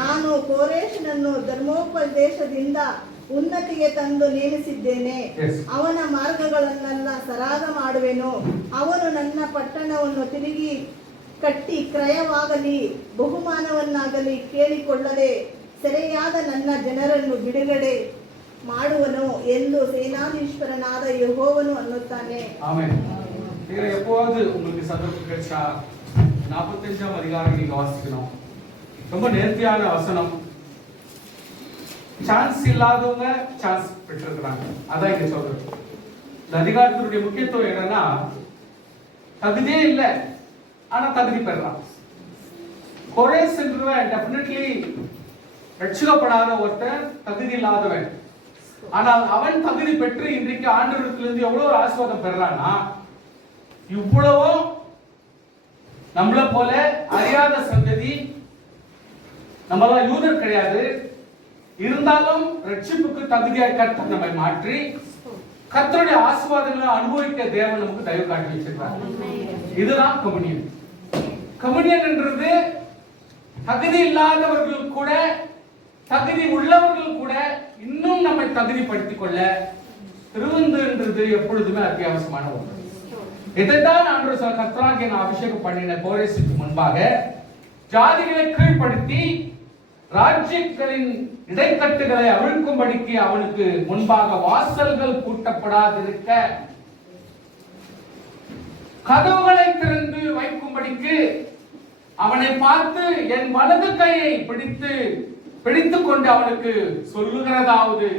ನಾನು ಕೋರೇಶನನ್ನು ಧರ್ಮೋಪದೇಶದಿಂದ ಉನ್ನತಿಗೆ ತಂದು ನೇಮಿಸಿದ್ದೇನೆ. ಅವನ ಮಾರ್ಗಗಳನ್ನೆಲ್ಲ ಸರಾಗ ಮಾಡುವೆನು. ಅವನು ನನ್ನ ಪಟ್ಟಣವನ್ನು ತಿರುಗಿ ಕಟ್ಟಿ ಕ್ರಯವಾಗಲಿ ಬಹುಮಾನವನ್ನಾಗಲಿ ಕೇಳಿಕೊಳ್ಳದೆ ಸೆರೆಯಾದ ನನ್ನ ಜನರನ್ನು ಬಿಡುಗಡೆ ಮಾಡುವನು ಎಂದು சேனாதீஸ்வரனாದ ಯೆಹೋವನು ಅನ್ನುತ್ತಾನೆ. ஆமென். எப்போது உங்களுக்கு சந்தர்ப்பம் கிடைச்சா 45ஆம் அதிகாரம் நீங்க வாசிக்கணும். ரொம்ப நேர்த்தியான வசனம். சான்ஸ் இல்லாதவங்க சான்ஸ் பெற்றிருக்கிறாங்க. அதான் இங்க சொல்றது. இந்த அதிகாரத்தினுடைய முக்கியத்துவம் என்னன்னா, தகுதியே இல்லை ஆனா தகுதி பெறலாம். கோரேஸ் என்றவன் டெஃபினெட்லி ரட்சிக்கப்படாத ஒருத்தன், தகுதி இல்லாதவன். ஆனால் அவன் தகுதி பெற்று இன்றைக்கு ஆண்டவரிடத்திலிருந்து எவ்வளவு ஆசீர்வாதம் பெறானா, இவ்வளவோ நம்மள போல அறியாத சந்ததி, நம்மளாம் யூதர் கிடையாது, இருந்தாலும் ரட்சிப்புக்கு தகுதியாய் கர்த்தர் நம்மை மாற்றி கர்த்தருடைய ஆசீர்வாதங்களை அனுபவிக்க தேவன் நமக்கு தயவு காட்டி வச்சிருக்கார். இதுதான் கம்யூனியன். கம்யூனியன் என்றது தகுதி இல்லாதவர்கள் கூட, தகுதி உள்ளவர்கள் கூட இன்னும் நம்மை தகுதிப்படுத்திக் கொள்ள திருவிருந்து என்றது எப்பொழுதுமே அத்தியாவசியமான ஒன்று. இதைத்தான் ஆண்டவர் கர்த்தராகிய நான் அபிஷேகம் பண்ணின கோரேசுக்கு முன்பாக ஜாதிகளை கீழ்ப்படுத்தி ராஜ்யங்களின் இடைக்கட்டுகளை அவிழ்க்கும்படிக்கு அவனுக்கு முன்பாக வாசல்கள் பூட்டப்படாதிருக்க கதவுகளை திறந்து வைக்கும்படிக்கு அவனை பார்த்து என் வலது கையை பிடித்துக் கொண்டு அவனுக்கு சொல்லுகிறதாவது,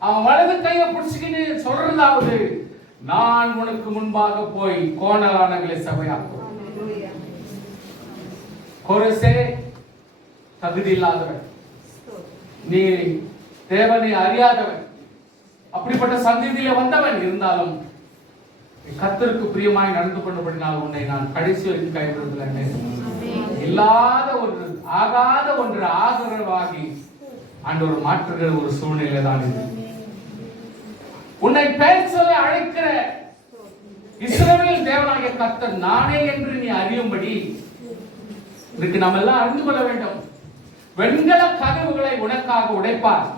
அவன் வலது கையை பிடிச்சுக்கிட்டு சொல்றதாவது, நான் உனக்கு முன்பாக போய் கோணலானங்களை சபையாக்குவேன். கோரேசே, தகுதி இல்லாதவன், நீ தேவனை அறியாதவன், அப்படிப்பட்ட சந்ததியிலே வந்தவன். இருந்தாலும் கர்த்தருக்கு பிரியமாய் நடந்து கொண்டபடினால் உன்னை நான் கடைசி வரைக்கும் கைவிடுவதில்லை. இல்லாத ஒன்று, ஆகாத ஒன்று ஆதரவாகி ஆண்டவர் மாற்றுகிற ஒரு சூழ்நிலை தான் இது. உன்னை பெயர் சொல்லி அழைக்கிற இஸ்ரவேல் தேவனாகிய கர்த்தர் நானே என்று நீ அறியும்படி இதுக்கு நம்ம எல்லாம் அறிந்து கொள்ள வேண்டும். வெண்கல கதவுகளை உனக்காக உடைப்பார்,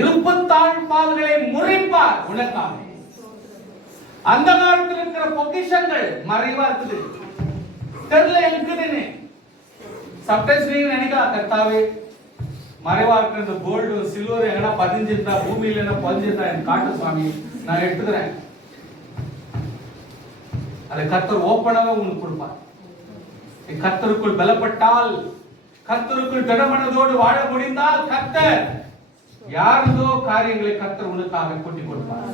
இருப்பு தாழ்பால்களை முறிப்பார் உனக்காக. அந்த காலத்தில் இருக்கிற பொக்கிஷங்கள் மறைவா இருக்குது, தெரியல இருக்குதுன்னு. சப்டைம்ஸ் நீங்க நினைக்கலாம், கர்த்தாவே மறைவா இருக்கிற இந்த கோல்டு சில்வர் எங்கடா பதிஞ்சிருந்தா, பூமியில என்ன பதிஞ்சிருந்தா எனக்கு காட்டு சுவாமி, நான் எடுத்துக்கிறேன். அதை கர்த்தர் ஓப்பனாக உங்களுக்கு கொடுப்பார். கர்த்தருக்குள் பலப்பட்டால், கர்த்தருக்குள் திடமனதோடு வாழ முடிந்தால், கர்த்தர் யாரதோ காரியங்களை கர்த்தர் உனக்காக கூட்டி கொடுப்பார்,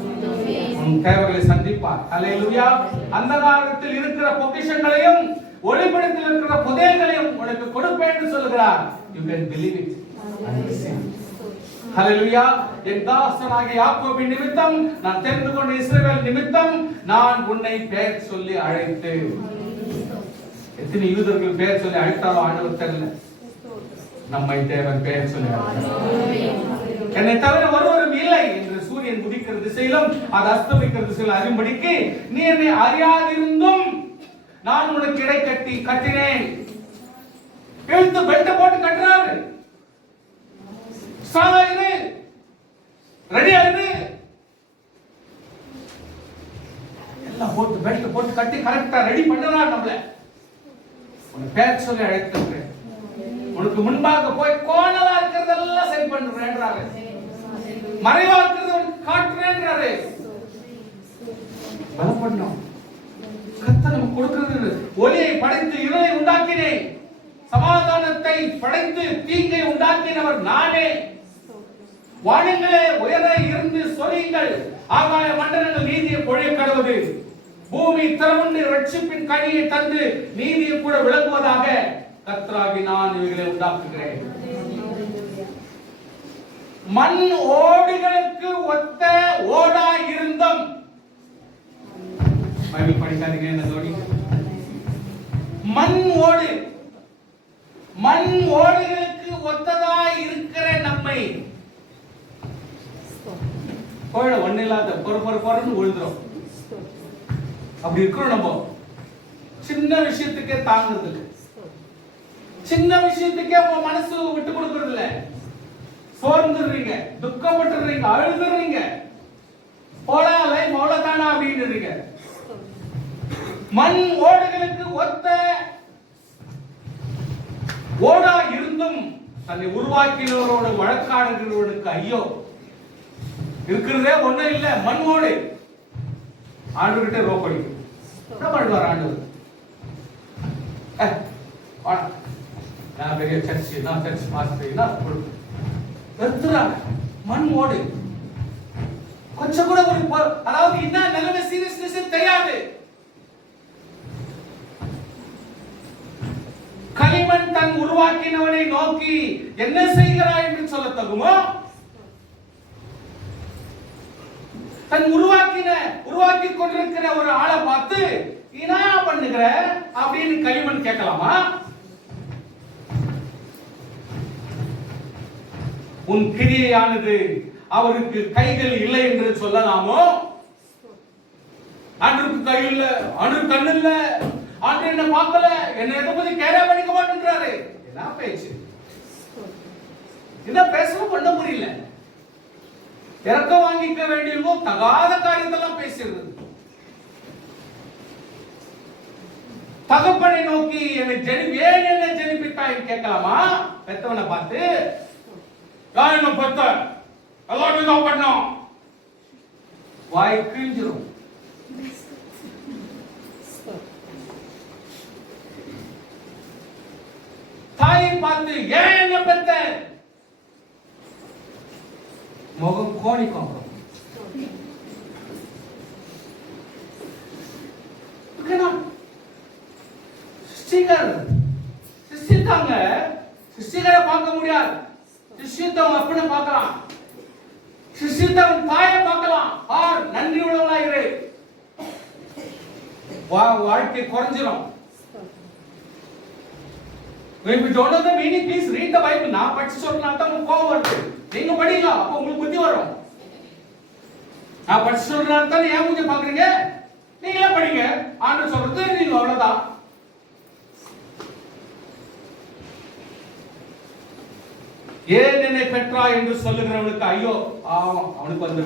உன் தேவைகளை சந்திப்பார். அல்லேலூயா. அந்த காலத்தில் இருக்கிற பொக்கிஷங்களையும் ஒளிபடத்தில் இருக்கிற புதையங்களையும் உனக்கு கொடுப்பேன் என்று சொல்கிறார். You can believe it. ஹல்லேலூயா. என் தாசனாகிய யாக்கோபின் நிமித்தம், நான் தெரிந்து கொண்ட இஸ்ரவேல் நிமித்தம் நான் உன்னை பெயர் சொல்லி அழைத்து. எத்தனை யூதர்கள் பெயர் சொல்லி அழைத்தாரோ ஆண்டவர் தெரியல, நம்மை தேவன் பெயர் சொல்லி அழைத்தார். என்னை தவிர ஒருவரும் இல்லை என்று சூரியன் உதிக்கிற திசையிலும் அது அஸ்தமிக்கிற திசையிலும் அறியும்படிக்கு நீ என்னை அறியாதிருந்தும் நான் உனக்கு இடை கட்டி கட்டினேன். இழுத்து பெல்ட் போட்டு கட்டுறாரு. சாயிரு ரெடி ஆயிரு, எல்லாம் போட்டு பெல்ட் போட்டு கட்டி கரெக்டா ரெடி பண்ணுறார். நம்மள உன்னை பேர் சொல்லி அழைத்திருக்கிறேன், உனக்கு முன்பாக போய் கோணலா இருக்கிறதெல்லாம் சரி பண்றேன்றாரு, மறைவா இருக்கிறத உனக்கு காட்டுறேன்றாரு. பலப்படணும். கர்த்தர் நமக்கு கொடுக்கிறது, ஒளியை படைத்து இருளை உண்டாக்கினேன், சமாதானத்தை படைத்து தீங்கை உண்டாக்கினவர் நானே. வானங்களே உயர இருந்து சொரியுங்கள், ஆகாய மண்டலங்கள் நீதியை பொழிய கடவுது, பூமி திறவுண்டு ரட்சிப்பின் கனியை தந்து நீதியை கூட விளங்குவதாக கர்த்தராகி நான் இவைகளை உண்டாக்குகிறேன். மண் ஓடுகளுக்கு ஒத்த ஓடா இருந்தும், பைபிள் படிக்காதீங்க என்ன தோணி, மண் ஓடு, மண் ஓடுகளுக்கு ஒத்ததாய் இருக்கிற நம்மை கோழ ஒண்ணு இல்லாத பொறுன்னு விழுந்துரும். அப்படி இருக்கிறோம் நம்ம. சின்ன விஷயத்துக்கே தாங்குறது இல்லை, சின்ன விஷயத்துக்கே உங்க மனசு விட்டு கொடுக்கறது இல்ல, சோர்ந்துடுறீங்க, துக்கப்பட்டுறீங்க, அழுதுறீங்க, போடா லைஃப் அவ்வளவுதானா அப்படின்னு. மண் ஓடுகளுக்கு ஒத்த ஓடா இருந்தும் தன்னை உருவாக்கினவரோட வழக்காடுகிறவனுக்கு ஐயோ. இருக்கிறதே ஒண்ணும் இல்ல, மண் ஓடு. ஆண்டுகிட்ட ரோப்படி என்ன பண்ணுவார் ஆண்டவர்? நான் பெரிய சர்ச், நான் சர்ச் மாஸ்டர் எடுத்துறாங்க. மண் ஓடு கொஞ்சம் கூட ஒரு, அதாவது என்ன நிலைமை சீரியஸ்னஸ் தெரியாது. களிமண் தன் உருவாக்கினவனை நோக்கி என்ன செய்கிறாய் என்று சொல்ல தகுமோ? தன் உருவாக்கி கொண்டிருக்கிற ஒரு ஆளை பார்த்து என்ன பண்ணுகிற அப்படின்னு களிமண் கேட்கலாமா? உன் கிரியையானது அவருக்கு கைகள் இல்லை என்று சொல்லலாமோ? ஆண்டருக்கு கை இல்ல, ஆண்டருக்கு கண்ணு இல்ல, ஆண்டு என்ன பார்க்கல, என்ன எதை பத்தி கேரே பண்ணிக்க மாட்டேன்றாரு. என்ன பேச்சு, என்ன பேசவும் பண்ண முடியல. இறக்க வாங்கிக்க வேண்டியவோ தகாத காரியத்தெல்லாம் பேசுறது. தகப்பனை நோக்கி என்னை ஏன் என்னை ஜெனிப்பித்தாய் கேட்கலாமா? பெத்தவனை பார்த்து நான் என்ன பெத்த எல்லாத்தையும் பண்ணோம், வாய் கிழிஞ்சிரும். தாயை பார்த்து ஏன் என்ன பெத்த, முகம் கோணிக்கும். சிஷ்டித்தாங்க, சிஷ்டிகளை பார்க்க முடியாது. சிஷ்டித்தவன் அப்படி பார்க்கலாம், சிஷ்டித்தவன் தாயை பார்க்கலாம். ஆர் நன்றி உள்ளவனாயிரு, வாழ்க்கை குறைஞ்சிரும். If you don't know the meaning, please read the Bible. நான் படிச்சு சொன்னா தான் உங்களுக்கு கோபம் வருது. நீங்க படிங்க, அப்ப உங்களுக்கு புத்தி வரும். நான் படிச்சு சொல்றேன் தான் ஏன் மூஞ்ச பாக்குறீங்க? நீங்களே படிங்க. ஆண்டவர் சொல்றது நீங்க அவ்வளவுதான். ஏன் என்னை பெற்றா என்று சொல்லுகிறவனுக்கு ஐயோ பாவம், அவனுக்கு வந்த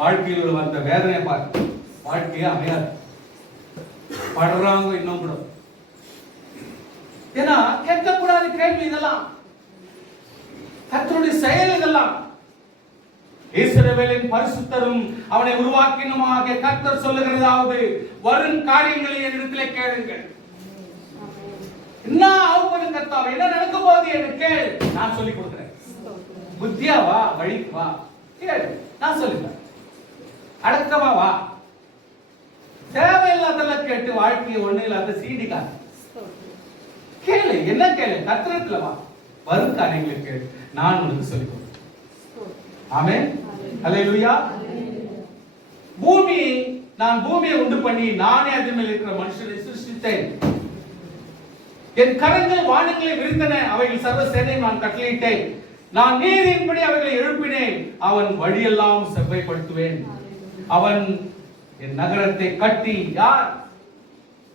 வாழ்க்கையில் வந்த வேதனை பார்த்து வாழ்க்கையே அமையாது. படுறாங்க இன்னும் கூட. ஏன்னா கேட்கக்கூடாத கேள்வி இதெல்லாம், கர்த்தருடைய செயல் இதெல்லாம். இஸ்ரவேலின் பரிசுத்தரும் அவனை உருவாக்கினுமாக கர்த்தர் சொல்லுகிறதாவது, வரும் காரியங்களை என்னிடத்திலே கேளுங்கள். என்ன ஆகும் கர்த்தாவே, என்ன நடக்க போகுது என்று கேள், நான் சொல்லிக் கொடுக்கிறேன். புத்தியா வா, வழிக்கு வா, கேள், நான் சொல்லுகிறேன். அடக்கமா வா. தேவையில்லாதெல்லாம் கேட்டு வாழ்க்கையை ஒண்ணு இல்லாத சீடிக்காது. கேளு, என்ன கேளு, கர்த்தரத்துல வா, வரும் காரியங்களை கேளு, நான் உனக்கு சொல்லிக் கொடுக்கிறேன். ஆமென். அல்லேலூயா. நான் பூமியை உண்டு பண்ணி நானே அதன் மேல் இருக்கிற மனுஷனை சிருஷ்டித்தேன். என் கரங்கள் வானங்களை விரித்தன, அவைகள் சர்வ சேனையும் நான் கட்டளையிட்டேன். நான் நீதியின்படி அவைகளை எழுப்பினேன். அவன் வழியெல்லாம் செவ்வாய்ப்படுத்துவேன். அவன் என் நகரத்தை கட்டி, யார்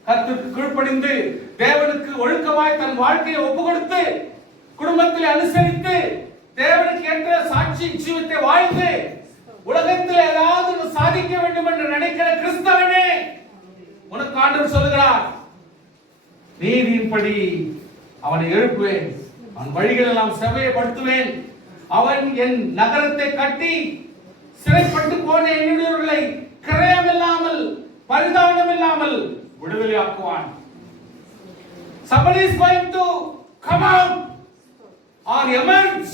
கர்த்தருக்கு கீழ்ப்படிந்து தேவனுக்கு ஒழுக்கமாய் தன் வாழ்க்கையை ஒப்பு கொடுத்து குடும்பத்தில் அனுசரித்து தேவனுக்கு ஏற்ற சாட்சி ஜீவித்தை வாழ்ந்து உலகத்தில் ஏதாவது சாதிக்க வேண்டும் என்று நினைக்கிற கிறிஸ்தவனே, உனக்கு ஆண்டவர் சொல்லுகிறார், நீதியின்படி அவனை எழுப்புவேன், அவன் வழிகள் எல்லாம் செவ்வாய்ப்படுத்துவேன். அவன் என் நகரத்தை கட்டி சிறைப்பட்டு போன என்னுடையவர்களை கிரயம் இல்லாமல் பரிதானம் இல்லாமல் விடுதலையாக்குவான். Somebody is going to come out or emerge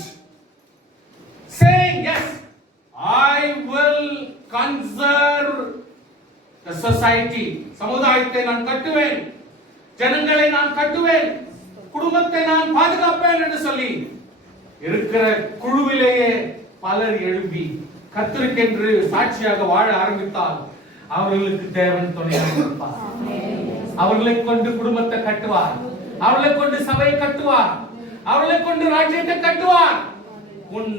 saying, yes, I will conserve the society. சமுதாயத்தை நான் கட்டுவேன், ஜனங்களை நான் கட்டுவேன், குடும்பத்தை நான் பாதுகாப்பேன் என்று சொல்லி இருக்கிற குழுவிலேயே பலர் எழும்பி கர்த்தருக்கென்று சாட்சியாக வாழ ஆரம்பித்தால் அவர்களுக்கு தேவன் துணையாக இருப்பார். அவர்களை கொண்டு குடும்பத்தை கட்டுவார், அவர்களை கொண்டு சபையை கட்டுவார், அவர்களை கொண்டு ராஜ்யத்தை கட்டுவார். உன்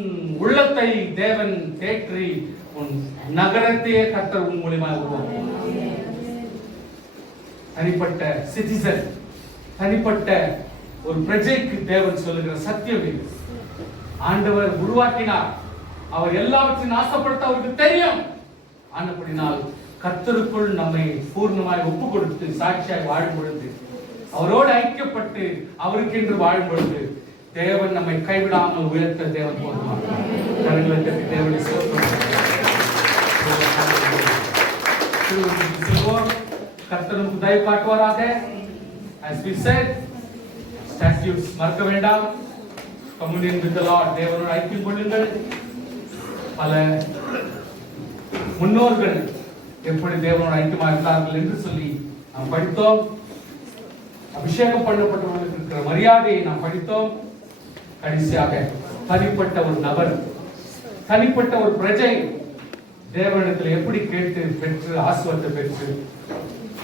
உள்ளத்தை தேவன் தேற்றி உன் நகரத்தையே கர்த்தர் உன் மூலமாக உருவாக்குவார். தனிப்பட்ட சிட்டிசன், தனிப்பட்ட ஒரு பிரஜைக்கு தேவன் சொல்லுகிற சத்தியம் இது. ஆண்டவர் உருவாக்கினார், அவர் எல்லாவற்றையும் ஆசைப்படுத்த அவருக்கு தெரியும். ஆனபடினால் கர்த்தருக்குள் நம்மை பூர்ணமாய் ஒப்பு கொடுத்து சாட்சியாய் வாழும் பொழுது, அவரோடு ஐக்கியப்பட்டு அவருக்கென்று வாழும் பொழுது தேவன் நம்மை கைவிடாமல் உயர்த்த தேவன் போதுமான். கரங்களுக்கு தேவனை கர்த்தருக்கு தயவு காட்டுவாராக. As we said, statutes மறக்க வேண்டாம். Communion with the Lord, தேவனோடு ஐக்கியம் கொள்ளுங்கள். பல முன்னோர்கள் எப்படி தேவனோடு ஐக்கியமாக இருந்தார்கள் என்று சொல்லி நாம் படித்தோம். அபிஷேகம் பண்ணப்பட்டவர்களுக்கு இருக்கிற மரியாதையை நாம் படித்தோம். கடைசியாக தனிப்பட்ட ஒரு நபர், தனிப்பட்ட ஒரு பிரஜை தேவனிடத்தில் எப்படி கேட்டு பெற்று ஆசீர்வாதத்தை பெற்று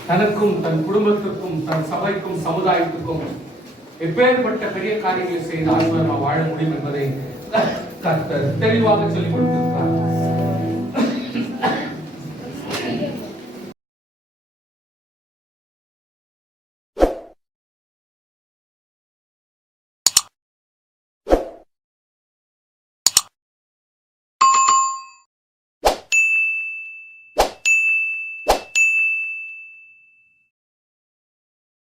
தனக்கும் தன் குடும்பத்திற்கும் தன் சபைக்கும் சமுதாயத்துக்கும் எப்பேற்பட்ட பெரிய காரியங்களை செய்து ஆசீர்வாதமாக வாழ முடியும் என்பதை கர்த்தர் தெளிவாக சொல்லிக் கொடுத்திருக்கிறார்.